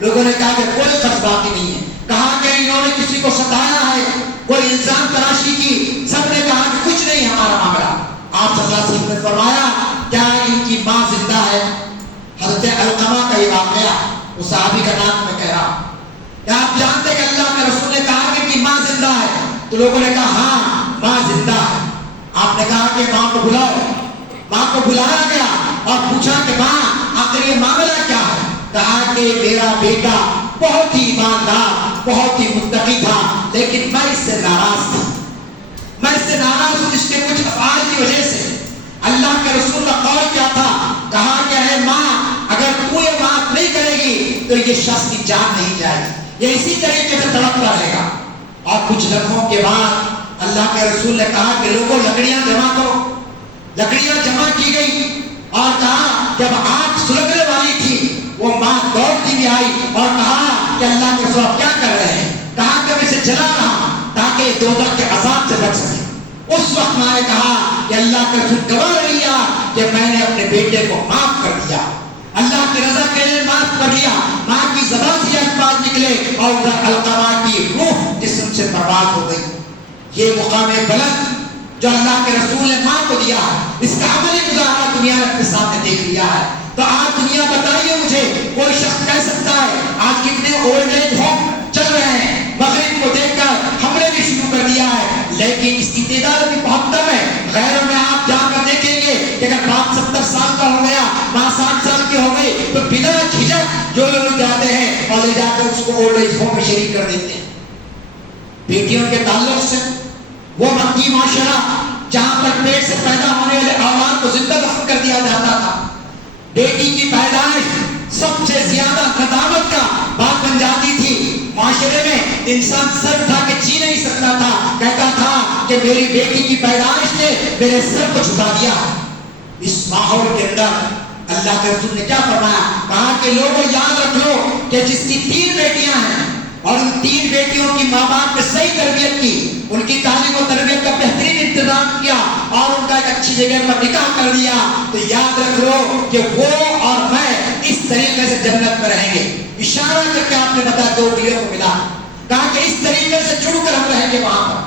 لوگوں نے کہا کہ کوئی قرض باقی نہیں ہے. کہا کہ انہوں نے کسی کو ستایا ہے, کوئی الزام تراشی کی؟ سب نے کہا کہ کچھ نہیں ہمارا معاملہ. آپ صلی اللہ علیہ وسلم نے فرمایا کیا ان کی ماں زندہ ہے؟ حضرت علقمہ کا یہ واقعہ, اس صحابی کا نام میں کہہ رہا ہوں. کیا آپ جانتے کہ اللہ کے رسول نے کہا کہ ان کی ماں زندہ ہے؟ تو لوگوں نے کہا ہاں ماں زندہ ہے. آپ نے کہا کہ ماں کو بلاؤ. ماں کو بلایا گیا اور پوچھا کہ ماں آخر یہ معاملہ کیا ہے؟ کہا کہ میرا بیٹا بہت ہی ایماندار, بہت ہی متقی تھا, لیکن میں اس سے ناراض تھا. میں اس سے ناراض ہوں اس کے کچھ افعال کی وجہ سے. اللہ کے رسول کا قول کیا تھا؟ کہا کہ اے ماں اگر تو یہ بات نہیں کرے گی تو یہ شخص کی جان نہیں جائے گی, یہ اسی طریقے سے تڑپتا رہے گا. اور کچھ لمحوں کے بعد اللہ کے رسول نے کہا کہ لوگوں لکڑیاں جمع کرو. لکڑیاں جمع کی گئی اور کہا جب آگ سلگنے والی تھی وہ ماں دوڑتی بھی آئی اور کہا کہ اللہ کے رسول آپ کیا کر رہے ہیں؟ کہا کہ میں اسے جلا رہا ہوں تاکہ دوزخ کے عذاب سے بچ سکے. اس وقت میں نے کہا کہ اللہ کے رسول گواہ رہیا کہ میں نے اپنے بیٹے کو معاف کر دیا, اللہ کی رضا کے لیے معاف کر دیا. ماں کی زبان سے الفاظ نکلے اور ادھر علقمہ کی روح جسم سے برباد ہو گئی. یہ مقام بلند جو اللہ کے رسول نے ماں کو دیا ہے, اس کا عملی مظاہرہ دنیا نے اپنے سامنے دیکھ لیا ہے. تو آج دنیا بتائیے مجھے کوئی شخص کہہ سکتا ہے آج کتنے اولڈ ایج ہوم چل رہے ہیں, مغرب کو دیکھ کر حملے بھی شروع کر دیا ہے, لیکن اس کی تعداد بھی بہت کم ہے. غیروں میں آپ جا کر دیکھیں گے کہ اگر باپ 70 سال کا ہو گیا, ماں 60 سال کی ہو گئی تو بنا جھجک جو لوگ جاتے ہیں اور لے جا کر اس کو اولڈ ایج ہوم میں شریک کر دیتے ہیں. بیٹیوں کے تعلق سے وہ مکی معاشرہ جہاں پر پیٹ سے پیدا ہونے والے اولاد کو زندہ دفن کر دیا جاتا تھا, بیٹی کی پیدائش سب سے زیادہ ندامت کا بات بن جاتی تھی. معاشرے میں انسان سر اٹھا کے جی نہیں سکتا تھا, کہتا تھا کہ میری بیٹی کی پیدائش نے میرے سر کو جھکا دیا. اس ماحول کے اندر اللہ کے رسول نے کیا فرمایا؟ کہا کہ لوگوں یاد رکھ لو کہ جس کی 3 بیٹیاں ہیں اور ان 3 بیٹیوں کی ماں باپ نے صحیح تربیت کی, ان کی تعلیم و تربیت کا بہترین انتظام کیا اور ان کا ایک اچھی جگہ پر نکاح کر دیا, تو یاد رکھ لو کہ وہ اور میں اس طریقے سے جنت میں رہیں گے. اشارہ کر کے آپ نے بتایا 2 بیویوں کو ملا, کہا کہ اس طریقے سے جڑ کر ہم رہیں گے وہاں پر.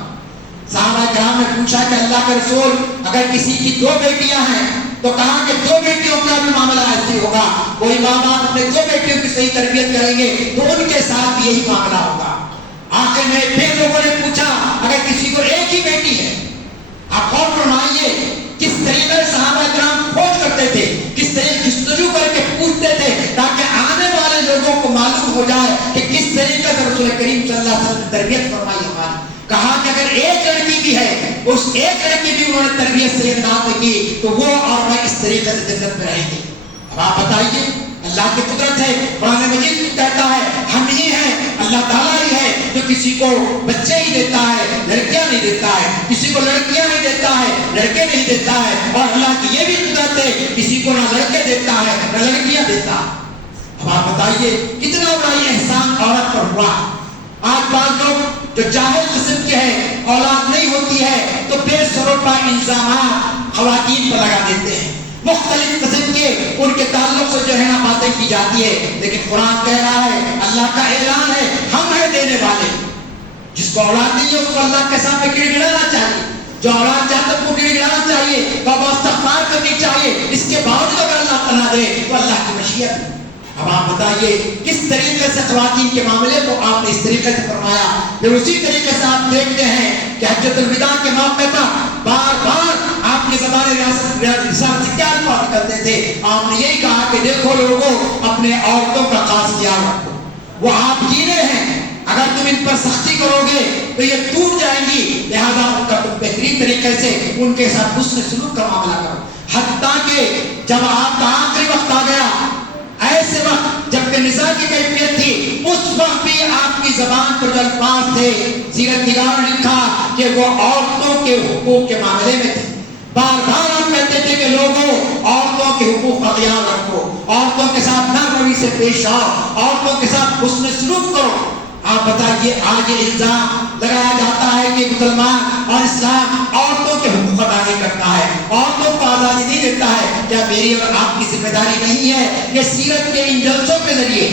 صحابہ کرام نے پوچھا کہ اللہ کے رسول اگر کسی کی 2 بیٹیاں ہیں تو کہا کہ 2 بیٹیوں کا بھی معاملہ ایسے ہوگا, کوئی ماں باپ اپنے 2 بیٹیوں کی صحیح تربیت کریں گے تو ان کے ساتھ بھی یہی معاملہ ہوگا. آخر میں پھر لوگوں نے پوچھا اگر کسی کو ایک ہی بیٹی ہے, آپ غور فرمائیے کس طریقے سے صحابہ کرام کھوج کرتے تھے, کس طریقے جستجو کر کے پوچھتے تھے تاکہ آنے والے لوگوں کو معلوم ہو جائے کہ کس طریقے سے رسول کریم صلی اللہ علیہ وسلم نے تربیت فرمائی ہماری. کہا کہ اگر ایک لڑکی بھی ہے, اس ایک لڑکی بھی انہوں نے تربیت سے انداز کی تو وہ اور میں اس طریقے سے جنت میں رہیں گے. اب آپ بتائیے اللہ کی قدرت ہے. قرآن مجید کہتا ہے ہم ہی ہیں, اللہ تعالیٰ ہی ہے جو کسی کو بچے ہی دیتا ہے, لڑکیاں نہیں دیتا ہے, کسی کو لڑکیاں نہیں دیتا ہے, لڑکے نہیں دیتا ہے. اور اللہ کی یہ بھی قدرت ہے کسی کو نہ لڑکے دیتا ہے نہ لڑکیاں دیتا ہے. اب آپ بتائیے کتنا بڑا یہ احسان عورت پر ہوا. آج بعض لوگ جو جاہل قسم کے ہیں, اولاد نہیں ہوتی ہے تو بے سروپا الزامات خواتین پر لگا دیتے ہیں, مختلف قسم کے ان کے تعلق سے جو ہے نا باتیں کی جاتی ہے. لیکن قرآن کہہ رہا ہے, اللہ کا اعلان ہے ہم ہیں دینے والے. جس کو اولاد نہیں ہے اس کو اللہ کے سامنے گڑ گڑانا چاہیے, جو اولاد چاہتا ہے وہ گڑ گڑانا چاہیے, تو استغفار کرنی چاہیے. اس کے باوجود اگر اللہ پناہ دے تو اللہ کی مشیت. اب آپ بتائیے کس طریقے سے خواتین کے معاملے کو آپ نے اس طریقے سے فرمایا. پھر اسی طریقے سے آپ دیکھتے ہیں کہ حجۃ الوداع کے موقع پر بار بار آپ کی زبان رسالت سے کیا الفاظ کرتے تھے؟ آپ نے یہی کہا کہ دیکھو لوگوں اپنے عورتوں کا خاص خیال رکھو, وہ آپ جی رہے ہیں. اگر تم ان پر سختی کرو گے تو یہ ٹوٹ جائیں گی، لہذا ان کا تم بہترین طریقے سے ان کے ساتھ حسن سلوک کا معاملہ کرو۔ حتیٰ کہ جب آپ کا آخری وقت آ گیا، ایسے وقت جب کہ نزاع کی کیفیت تھی، اس وقت بھی آپ کی زبان پر جو الفاظ تھے، سیرت نگاروں نے لکھا کہ وہ عورتوں کے حقوق کے معاملے میں تھے۔ بار بار آپ کہتے تھے کہ لوگوں عورتوں کے حقوق کا خیال رکھو، عورتوں کے ساتھ نرم روی سے پیش آؤ، عورتوں کے ساتھ حسن سلوک کرو۔ آپ بتائیے آج یہ الزام لگایا جاتا ہے کہ مسلمان اور اسلام عورتوں کے حقوق ادا نہیں کرتا ہے، عورتوں کو آزادی نہیں دیتا ہے۔ کیا میری اور آپ کی ذمہ داری نہیں ہے کہ سیرت کے ان جلسوں کے ذریعے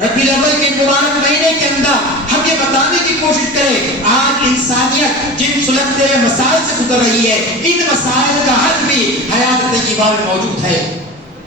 ربیع الاول کے مبارک مہینے کے اندر ہم یہ بتانے کی کوشش کریں آج انسانیت جن سلگتے ہوئے مسائل سے گزر رہی ہے، ان مسائل کا حل بھی حیات طیبہ میں موجود ہے۔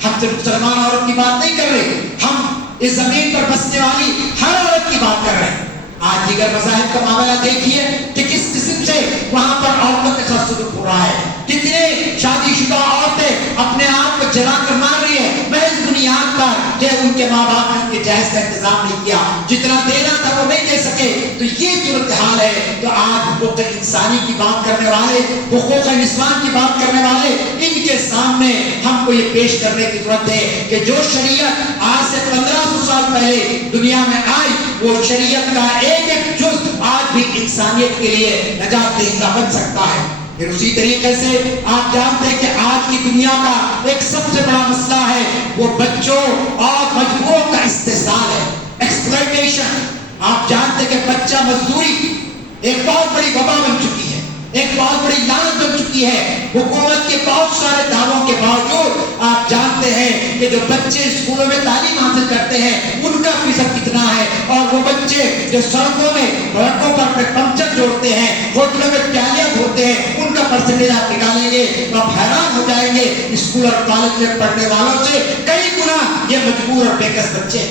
ہم صرف مسلمان عورت کی بات نہیں کر رہے، ہم اس زمین پر بسنے والی ہر عورت کی بات کر رہے ہیں۔ آج دیگر مذاہب کا معاملہ دیکھیے کہ کس قسم سے وہاں پر عورتوں کے ساتھ سلوک ہو رہا ہے، کتنے شادی شدہ عورتیں اپنے آپ کو جلا کر مار رہی ہیں محض بنیاد پر کہ ان کے ماں باپ نے ان کے جہیز کا انتظام نہیں کیا، جتنا دینا تھا وہ نہیں دے سکے۔ تو یہ صورتحال ہے۔ تو آج حقوق انسانی کی بات کرنے والے، حقوق نسوان کی بات کرنے والے، ان کے سامنے ہم کو یہ پیش کرنے کی ضرورت ہے کہ جو شریعت آج سے 1500 سال پہلے دنیا میں آئی، وہ شریعت کا ایک ایک جز آج بھی انسانیت کے لیے نجات دہندہ بن سکتا ہے۔ پھر اسی طریقے سے آپ جانتے ہیں کہ آج کی دنیا کا ایک سب سے بڑا مسئلہ ہے وہ بچوں اور مجبوروں کا استحصال ہے، ایکسپلائٹیشن۔ آپ جانتے ہیں کہ بچہ مزدوری ایک بہت بڑی وبا بن چکی ہے، ایک بہت بڑی لعنت بن چکی ہے۔ حکومت کے بہت سارے دعووں کے باوجود آپ جانتے ہیں کہ جو بچے اسکولوں میں تعلیم حاصل کرتے ہیں ان کا فیصد کتنا ہے، اور وہ بچے جو سڑکوں پر پنچر جوڑتے ہیں، ہوٹلوں میں پیالیاں دھوتے ہیں، ان کا پرسنٹیج آپ نکالیں گے تو آپ حیران ہو جائیں گے اسکول اور کالج میں پڑھنے والوں سے کئی گنا یہ مجبور اور بےکس بچے۔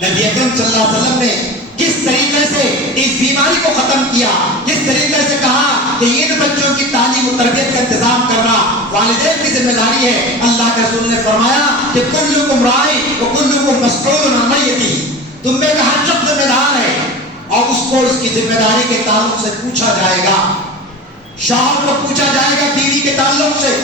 نبی اکرم صلی اللہ علیہ وسلم نے کس طریقے سے اس بیماری کو ختم کیا، کس طریقے سے کہا کہ ان بچوں کی تعلیم و تربیت کا انتظام کرنا والدین کی ذمہ داری ہے۔ اللہ کے رسول نے فرمایا کہ کلکم راعی وکلکم مسئول عن رعیتہ، تم میں کا ہر شخص ذمہ دار ہے اور اس کو اس کی ذمہ داری کے تعلق سے پوچھا جائے گا۔ شوہر کو پوچھا جائے گا بیوی کے تعلق سے،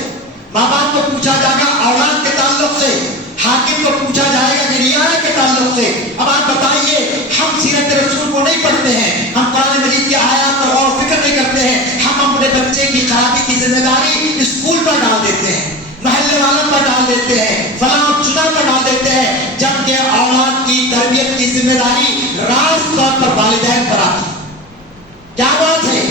ماں باپ کو پوچھا جائے گا اولاد کے تعلق سے، حاکم کو پوچھا جائے گا رعایا کے تعلق سے۔ اب آپ بتائیے ہم سیرت رسول کو نہیں پڑھتے ہیں، ہم قرآن مجید کی آیات پر غور و فکر نہیں کرتے ہیں، ہم اپنے بچے کی خرابی کی ذمہ داری اسکول پر ڈال دیتے ہیں، محلے والوں پر ڈال دیتے ہیں، فلاں چنا پر ڈال دیتے ہیں، جبکہ اولاد کی تربیت کی ذمہ داری راست طور پر والدین پر آتی ہے۔ کیا بات ہے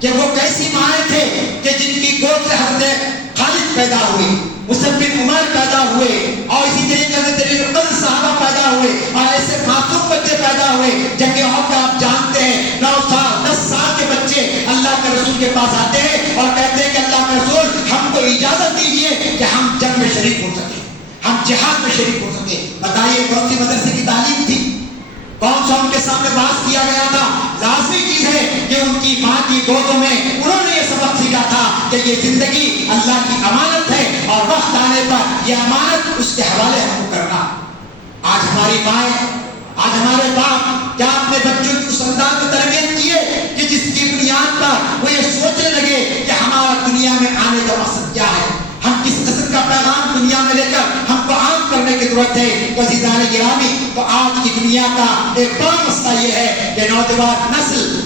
کہ وہ کیسی مائیں تھے کہ جن کی گود سے حضرت خالد پیدا ہوئے، مصعب بن عمر پیدا ہوئے، اور اسی طریقے سے دلیل القدر صحابہ پیدا ہوئے، اور ایسے معصوم بچے پیدا ہوئے جبکہ آپ جانتے ہیں 9 سال 10 سال کے بچے اللہ کے رسول کے پاس آتے ہیں اور کہتے ہیں کہ اللہ کے رسول ہم کو اجازت دیجیے کہ ہم جنگ میں شریک ہو سکیں، ہم جہاد میں شریک ہو سکیں۔ بتائیے کون سی مدرسے کی تعلیم تھی، کون سا ان کے سامنے باز کیا گیا تھا؟ لازمی چیز ہے کہ ان کی ماں کی گودوں میں انہوں نے یہ سبق سیکھا تھا کہ یہ زندگی اللہ کی امانت ہے اور وقت آنے پر یہ امانت اس کے حوالے ہم کو کرنا۔ آج ہماری مائیں، آج ہمارے باپ کیا اپنے بچوں کی اس انداز میں تربیت کیے کہ جس کی بنیاد پر وہ یہ سوچنے لگے کہ ہمارا دنیا میں آنے کا مقصد کیا ہے، ہم کس قسم کا پیغام دنیا میں لے کر ہم کو عام کرنے کی ضرورت ہے۔ عزیزان گرامی، تو آج کی دنیا کا ایک بڑا مسئلہ یہ ہے کہ نوجوان نسل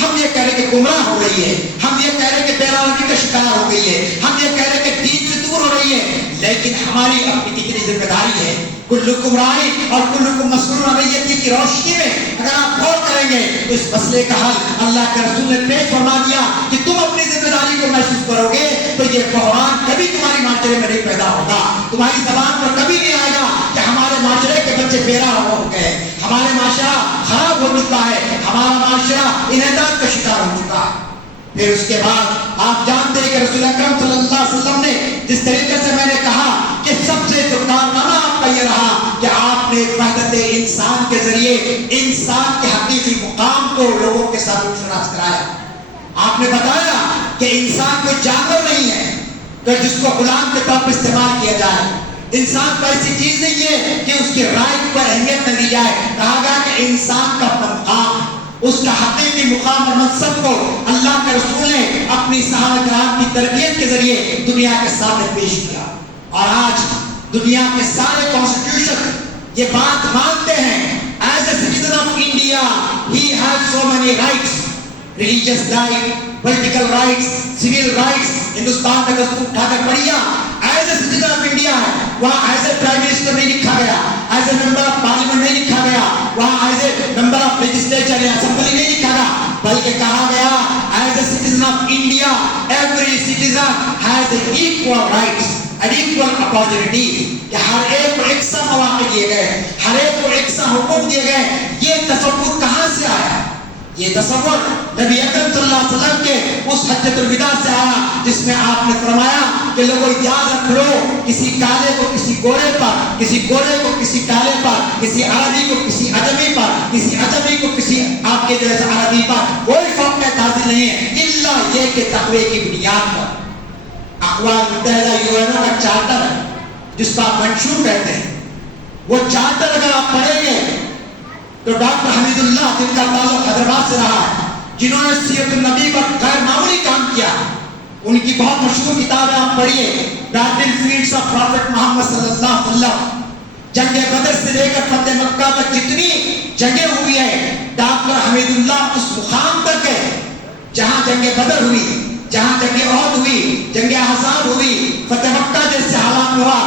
ہم یہ کہہ رہے کہ گمراہ ہو رہی ہے، ہم یہ کہہ رہے کہ بیرامی کا شکار ہو گئی ہے، ہم یہ کہہ رہے کہ دین سے دور ہو رہی ہے، لیکن ہماری اپنی کتنی ذمہ داری ہے۔ کلکم راعی اور کلکم مسئول عن رعیتہ کی روشنی میں اگر آپ غور کریں گے تو اس مسئلے کا حل اللہ کے رسول نے پیش فرما دیا کہ تم اپنی ذمہ داری کو محسوس کرو گے تو یہ بحران کبھی تمہاری معاشرے میں نہیں پیدا ہوگا، تمہاری زبان پر کبھی نہیں آئے گا کہ ہمارے معاشرے کے بچے بے راہ ہو گئے، ہمارے معاشرہ خراب ہو چکا ہے، ہمارا معاشرہ انحطاط کا شکار ہو چکا ہے۔ پھر اس کے بعد آپ جانتے ہیں کہ رسول اکرم صلی اللہ علیہ وسلم نے جس طریقے سے میں نے کہا کہ سب سے جو کارنامہ آپ کا یہ رہا کہ آپ نے وحدت انسان کے ذریعے انسان کے حقیقی مقام کو لوگوں کے ساتھ شناس کرایا۔ آپ نے بتایا کہ انسان کوئی جانور نہیں ہے کہ جس کو غلام کے طور پر استعمال کیا جائے، انسان کو ایسی چیز نہیں ہے کہ اس کی رائے پر اہمیت نہ دی جائے. کہا گیا کہ انسان کا مقام، اس کا حقیقی مقام اور مقصد کو اللہ کے رسول نے اپنی صحابہ کرام کی تربیت کے ذریعے دنیا کے سامنے پیش کیا. اور آج دنیا کے سارے کانسٹیٹیوشن یہ بات مانتے ہیں as a citizen of India he has so many rights, religious right, political rights, civil rights. Hindustan کا دستور اٹھا کر پڑھیا as a citizen of India ہے. وہاں ایز اے پرائم منسٹر نہیں لکھا گیا، as a member of parliament نہیں لکھا گیا، وہاں as a member of legislature یا اسمبلی نہیں لکھا گیا، بلکہ کہا گیا as a citizen of India every citizen has equal rights and equal opportunities. کہ ہر ایک کو یکساں مواقع دیے گئے، ہر ایک کو یکساں حقوق دیے گئے. یہ تصور کہاں سے آیا؟ یہ تصور نبی اکرم صلی اللہ علیہ وسلم کے اس حجۃ الوداع سے آیا جس میں آپ نے فرمایا کہ لوگوں یاد رکھ لو، کسی کالے کو کسی گورے پر، کسی گورے کو کسی کالے پر، کسی عربی کو کسی عجمی پر، کسی عجمی کو کسی آپ کے جیسے عربی پر کوئی فوقیت حاصل نہیں ہے الا یہ کہ تقوی کی بنیاد پر. اقوام متحدہ یونو کا چارٹر ہے جس کا آپ منشور کہتے ہیں، وہ چارٹر اگر آپ پڑھیں گے تو ڈاکٹر حمید اللہ جن کا تعلق حیدرآباد سے رہا ہے، جنہوں نے سیرت النبی پر غیر معمولی کام کیا، ان کی بہت مشہور کتاب ہے، آپ پڑھیے بیٹل فیلڈز آف پروفٹ محمد صلی اللہ علیہ وسلم. جنگ بدر سے لے کر فتح مکہ تک جتنی جنگیں ہوئی ہے، ڈاکٹر حمید اللہ اس مقام تک ہے جہاں جنگ بدر ہوئی، جہاں جنگ احد ہوئی، جنگ احزاب ہوئی، فتح مکہ جیسے حالات ہوا.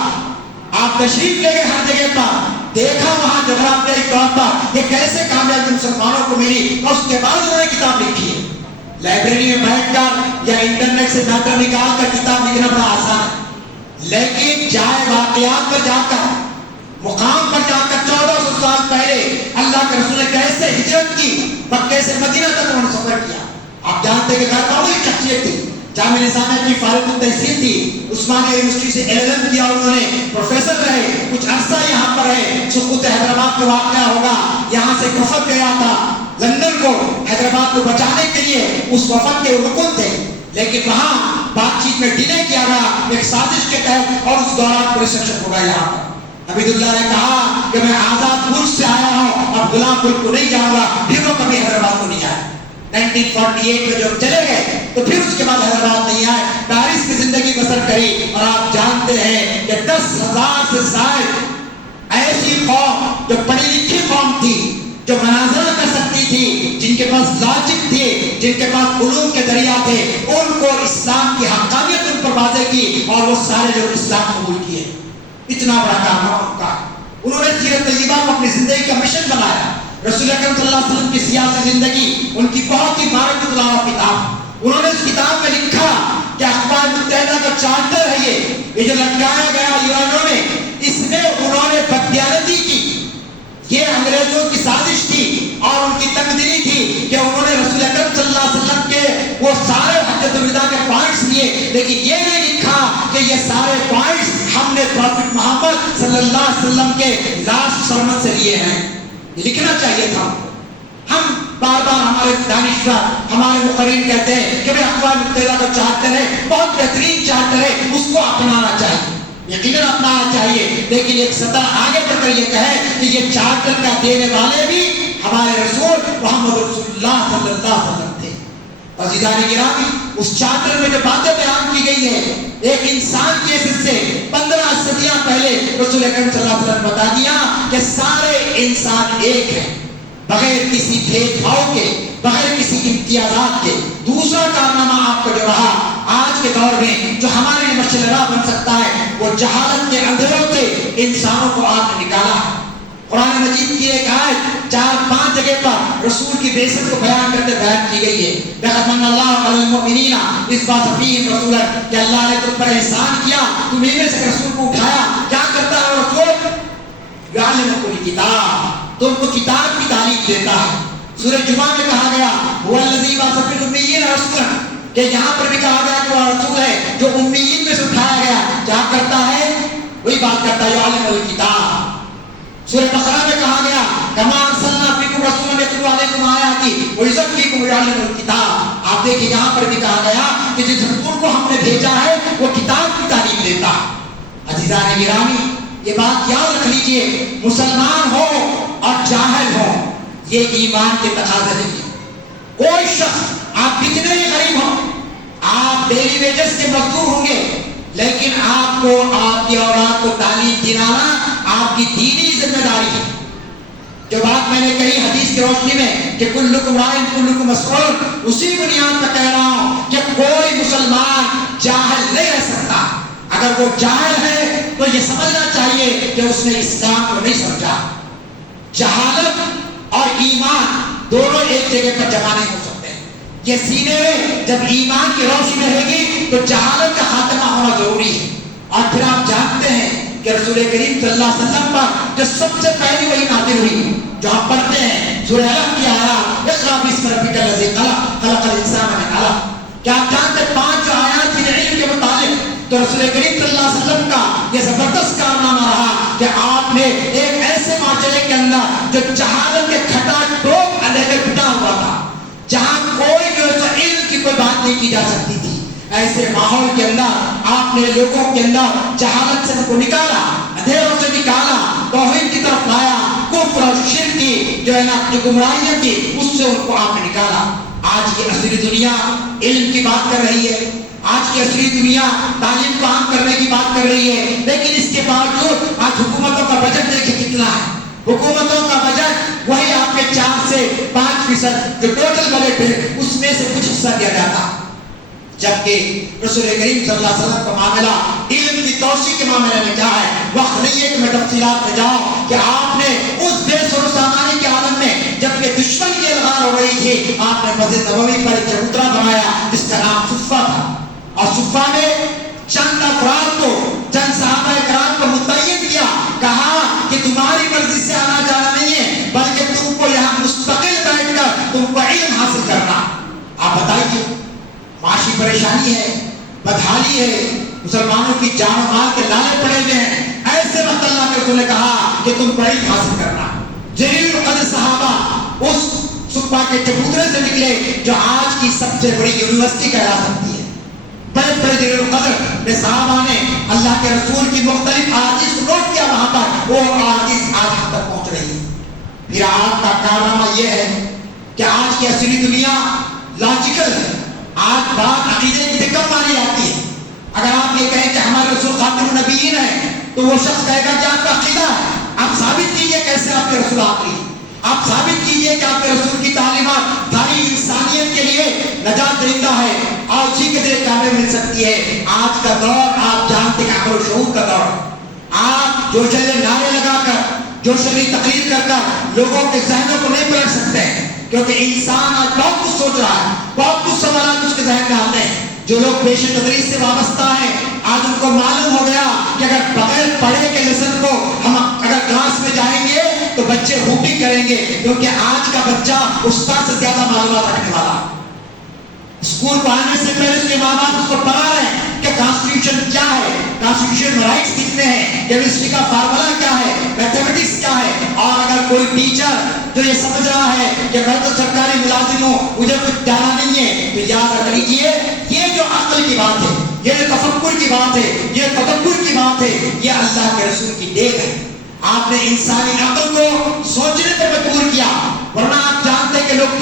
آپ تشریف لے گئے ہر جگہ پر، دیکھا وہاں جغرافیائی طور پر یہ کیسے کامیابی مسلمانوں کو ملی، اور اس کے بعد انہوں نے کتاب لکھی ہے. لائبریری میں بیٹھ کر یا انٹرنیٹ سے ڈاٹا نکال کر کتاب لکھنا بڑا آسان ہے، لیکن جائے واقعات پر جا کر، مقام پر جا کر 1400 سال پہلے اللہ کے رسول نے کیسے ہجرت کی، مکے سے مدینہ تک انہوں نے سفر کیا. آپ جانتے کہ غیر معمولی شخصیت تھی، جامعہ نظامیہ کی فارغ التحصیل تھی، عثمانیہ یونیورسٹی سے LLM کیا انہوں نے، پروفیسر رہے، کچھ عرصہ یہاں پر رہے. سقوط حیدرآباد کا واقعہ ہوگا، یہاں سے وفد گیا تھا لندن کو حیدرآباد کو بچانے کے لیے، اس وفد کے رکن تھے، لیکن وہاں بات چیت میں ڈیلے کیا گیا ایک سازش کے تحت، اور اس دوران پولیس ایکشن ہو گیا. یہاں پر حمید اللہ نے کہا کہ میں آزاد ملک سے آیا ہوں، اب غلام ملک کو نہیں جاؤں گا. پھر وہ کبھی حیدرآباد کو نہیں آیا. 1948 میں جب چلے گئے تو پھر اس کے بعد حیدرآباد نہیں آئے، پیرس کی زندگی بسر کری. اور آپ جانتے ہیں کہ 10,000 سے زائد ایسی قوم جو پڑھی لکھی قوم تھی، جو مناظرہ کر سکتی تھی، جن کے پاس لاجک تھے، جن کے پاس علوم کے دریا تھے، ان کو اسلام کی حقانیت ان پر واضح کی، اور وہ سارے لوگ اسلام قبول کیے. اتنا بڑا کام کا انہوں نے سیرت طیبہ کو اپنی زندگی کا مشن بنایا. رسول اکرم صلی اللہ علیہ وسلم کی سیاسی زندگی ان کی بہت ہی بارک تلاوت کتاب. انہوں نے اس کتاب میں لکھا کہ اقوام متحدہ کا چارٹر ہے یہ جو لٹکایا گیا یونانوں میں، اس میں انہوں نے بددیانتی کی. یہ انگریزوں کی سازش تھی اور ان کی تقدیری تھی کہ انہوں نے رسول اکرم صلی اللہ علیہ وسلم کے وہ سارے حجۃ الوداع کے پوائنٹس لیے، لیکن یہ نہیں لکھا کہ یہ سارے پوائنٹس ہم نے پروفٹ محمد صلی اللہ علیہ وسلم کے لاسٹ سرمن سے لیے ہیں. یہ لکھنا چاہیے تھا. ہم بار بار ہمارے دانشور، ہمارے مقررین کہتے ہیں کہ اقوام متحدہ کا چارٹر ہے، بہت بہترین چارٹر ہے، اس کو اپنانا چاہیے. یقیناً اپنانا چاہیے، لیکن ایک سطح آگے بڑھ کر یہ کہے کہ یہ چارٹر کا دینے والے بھی ہمارے رسول محمد رسول اللہ صلی اللہ علیہ وسلم تھے. عزیزان گرامی، اس چارٹر میں جو باتیں بیان کی گئی ہے، ایک انسان کے حیثیت سے 15 صدیاں پہلے رسول اکرم صلی اللہ علیہ وسلم نے بتا دیا کہ سارے انسان ایک ہیں، بغیر کسی بھید بھاؤ کے، بغیر کسی امتیازات کے. دوسرا کارنامہ آپ کو جو رہا آج کے دور میں جو ہمارے لیے مشعل راہ بن سکتا ہے، وہ جہالت کے اندھیروں سے انسانوں کو آپ نے نکالا. قرآن مجید کی ایک آیت 4-5 جگہ پر رسول کی بعثت کو بیان کرتے بیان کی گئی ہے. لقد من اللہ علی المؤمنین اذ بعث فیہم رسولا، کہ اللہ نے تم پر احسان کیا، تمہیں میں سے رسول کو اٹھایا. کیا کرتا ہے رسول؟ یعلمکم الکتاب، تم کو کتاب کی تعلیم دیتا ہے. سورہ جمعہ میں کہا گیا هو الذی بعث فی الامیین رسولا، کہ یہاں پر بھی کہا گیا کہ وہ رسول ہے جو امیین میں سے اٹھایا گیا. کیا کرتا ہے؟ وہی بات کرتا ہے، یعلم الکتاب. سورہ بقرہ میں کہا گیا کما ارسلنا فیکم رسولا یتلو علیکم آیاتی ویزکیکم ویعلمکم الکتاب. آپ دیکھیں یہاں پر بھی کہا گیا کہ جس رسول کو ہم نے بھیجا ہے وہ کتاب کی تعلیم دیتا. عزیزان گرامی، یہ بات یاد رکھ لیجئے، مسلمان ہو اور جاہل ہو، یہ ایمان کے تقاضے نہیں ہے۔ کوئی شخص، آپ کتنے ہی غریب ہوں، آپ ڈیلی ویجز کے مزدور ہوں گے، لیکن آپ کو آپ کی اولاد کو تعلیم دلانا آپ کی دینی ذمہ داری ہے۔ جو بات میں نے کہی حدیث کی روشنی میں کہ کلکم راعٍ کلکم مسئول، اسی بنیاد پر کہہ رہا ہوں کہ کوئی مسلمان جاہل نہیں رہ سکتا۔ اگر وہ جاہل ہے تو یہ سمجھنا چاہیے کہ اس نے اسلام کو نہیں سمجھا۔ جہالت اور ایمان دونوں ایک جگہ پر جمع نہیں ہو سکتے۔ یہ سینے میں جب ایمان کی روشنی رہے گی تو جہالت کا خاتمہ ہونا ضروری ہے۔ اور پھر آپ جانتے ہیں کہ رسول کریم صلی اللہ علیہ وسلم پر جو سب سے پہلی وحی نازل ہوئی، جو آپ پڑھتے ہیں سورہ علق کی آیات، اقرأ باسم ربک الذی خلق، خلق الانسان من علق، کیا آپ جانتے ہیں 5 آیات تھیں علم کے متعلق؟ تو رسول کریم صلی اللہ علیہ وسلم کا یہ زبردست کارنامہ رہا کہ آپ نے ایک ایسے معاشرے کے اندر جو جہالت کے کھٹا ٹوپ لے کر پٹا ہوا تھا، جہاں کوئی جو علم کی کوئی بات نہیں کی جا سکتی تھی، ایسے ماحول کے اندر آپ نے لوگوں کے اندر جہالت سے ان کو نکالا، اندھیروں سے نکالا، توحید کی طرف لایا، کفر اور شرک کی جو ہے نا جو گمراہیاں تھی اس سے ان کو آپ نے نکالا۔ آج کی عصری دنیا علم کی بات کر رہی ہے، آج کی عصری دنیا تعلیم کو عام کرنے کی بات کر رہی ہے، لیکن اس کے باوجود آج حکومتوں کا بجٹ دیکھیں کتنا ہے۔ حکومتوں کا بجٹ وہی آپ کے 4 سے 5% جو ٹوٹل بجٹ ہے اس میں سے کچھ حصہ دیا جاتا، جبکہ رسول کریم صلی اللہ علیہ وسلم کا معاملہ علم کی توسیع کے معاملے میں کیا ہے؟ وقت نہیں ہے کہ میں تفصیلات میں جاؤں کہ آپ نے اس بے سر و سامانی کے عالم میں جب کہ دشمن کی الغار ہو رہی تھی، آپ نے مسجد نبوی پر ایک چبوترا بنایا جس کا نام صفہ تھا، اور صفہ نے چند افراد کو، چند صحابہ کرام کو متعین کیا، کہا کہ تمہاری مرضی سے آنا جانا نہیں ہے بلکہ تم کو یہاں مستقل بیٹھ کر تم کو علم حاصل کرنا۔ آپ بتائیے، معاشی پریشانی ہے، بدحالی ہے، مسلمانوں کی جان و مال کے لالے پڑے ہوئے ہیں، ایسے وقت اللہ کے رسول نے کہا کہ تم کو علم حاصل کرنا۔ جلیل القدر صحابہ اس صفہ کے چبوترے سے نکلے جو آج کی سب سے بڑی یونیورسٹی کہلا سکتی ہے۔ بڑے بڑے جلیل القدر نے صحابہ نے اللہ کے رسول کی مختلف احادیث کو نوٹ کیا، وہاں پر وہ احادیث آج ہم تک پہنچ رہی ہے۔ پھر آج کا کارنامہ یہ ہے کہ آج کی عصری دنیا لاجیکل ہے، آج بات عقیدے کی کم مانی جاتی ہے۔ اگر آپ یہ کہیں کہ ہمارے رسول خاتم النبیین ہیں تو وہ شخص کہے گا کہ آپ کا عقیدہ ہے، آپ ثابت کیجئے کیسے آپ کے رسول آخری ہیں، آپ ثابت کیجئے کہ آپ کے رسول کی تعلیمات ساری انسانیت کے لیے نجات دہندہ ہے اور اسی کے ذریعے کامیابی مل سکتی ہے۔ آج کا دور آپ جانتے ہیں عقل و شعور کا دور، آپ جوشیلے نعرے لگا کر، جوشیلی تقریر کر کر لوگوں کے ذہنوں کو نہیں پلٹ سکتے، کیونکہ انسان آج بہت کچھ سوچ رہا ہے، بہت کچھ سوالات اس کے ذہن میں آتے ہیں۔ جو لوگ پیش تدریس سے وابستہ ہیں آج ان کو معلوم ہو گیا کہ اگر بغیر پڑھے کے لیسن کو ہم اگر کلاس میں جائیں گے تو بچے ہوپنگ کریں گے، کیونکہ آج کا بچہ استاد سے زیادہ معلومات رکھنے والا۔ اسکول کو آنے سے پہلے اس کے ماں باپ اس کو پڑھا رہے ہیں کہ کانسٹیٹیوشن کیا ہے، کانسٹیٹیوشن میں رائٹس کتنے ہیں، کیمسٹری کا فارمولا کیا ہے، میتھمیٹکس کیا ہے۔ اور اگر کوئی ٹیچر جو یہ سمجھ رہا ہے کہ میں تو سرکاری ملازم ہوں مجھے کچھ جانا نہیں ہے، تو یاد رکھ لیجیے یہ جو عقل کی بات ہے، یہ جو تفکر کی بات ہے، یہ تدبر کی بات ہے، یہ اللہ کے رسول کی دین ہے۔ آپ نے انسانی عقل کو سوچنے پر مجبور کیا، ورنہ آپ جانتے کہ لوگ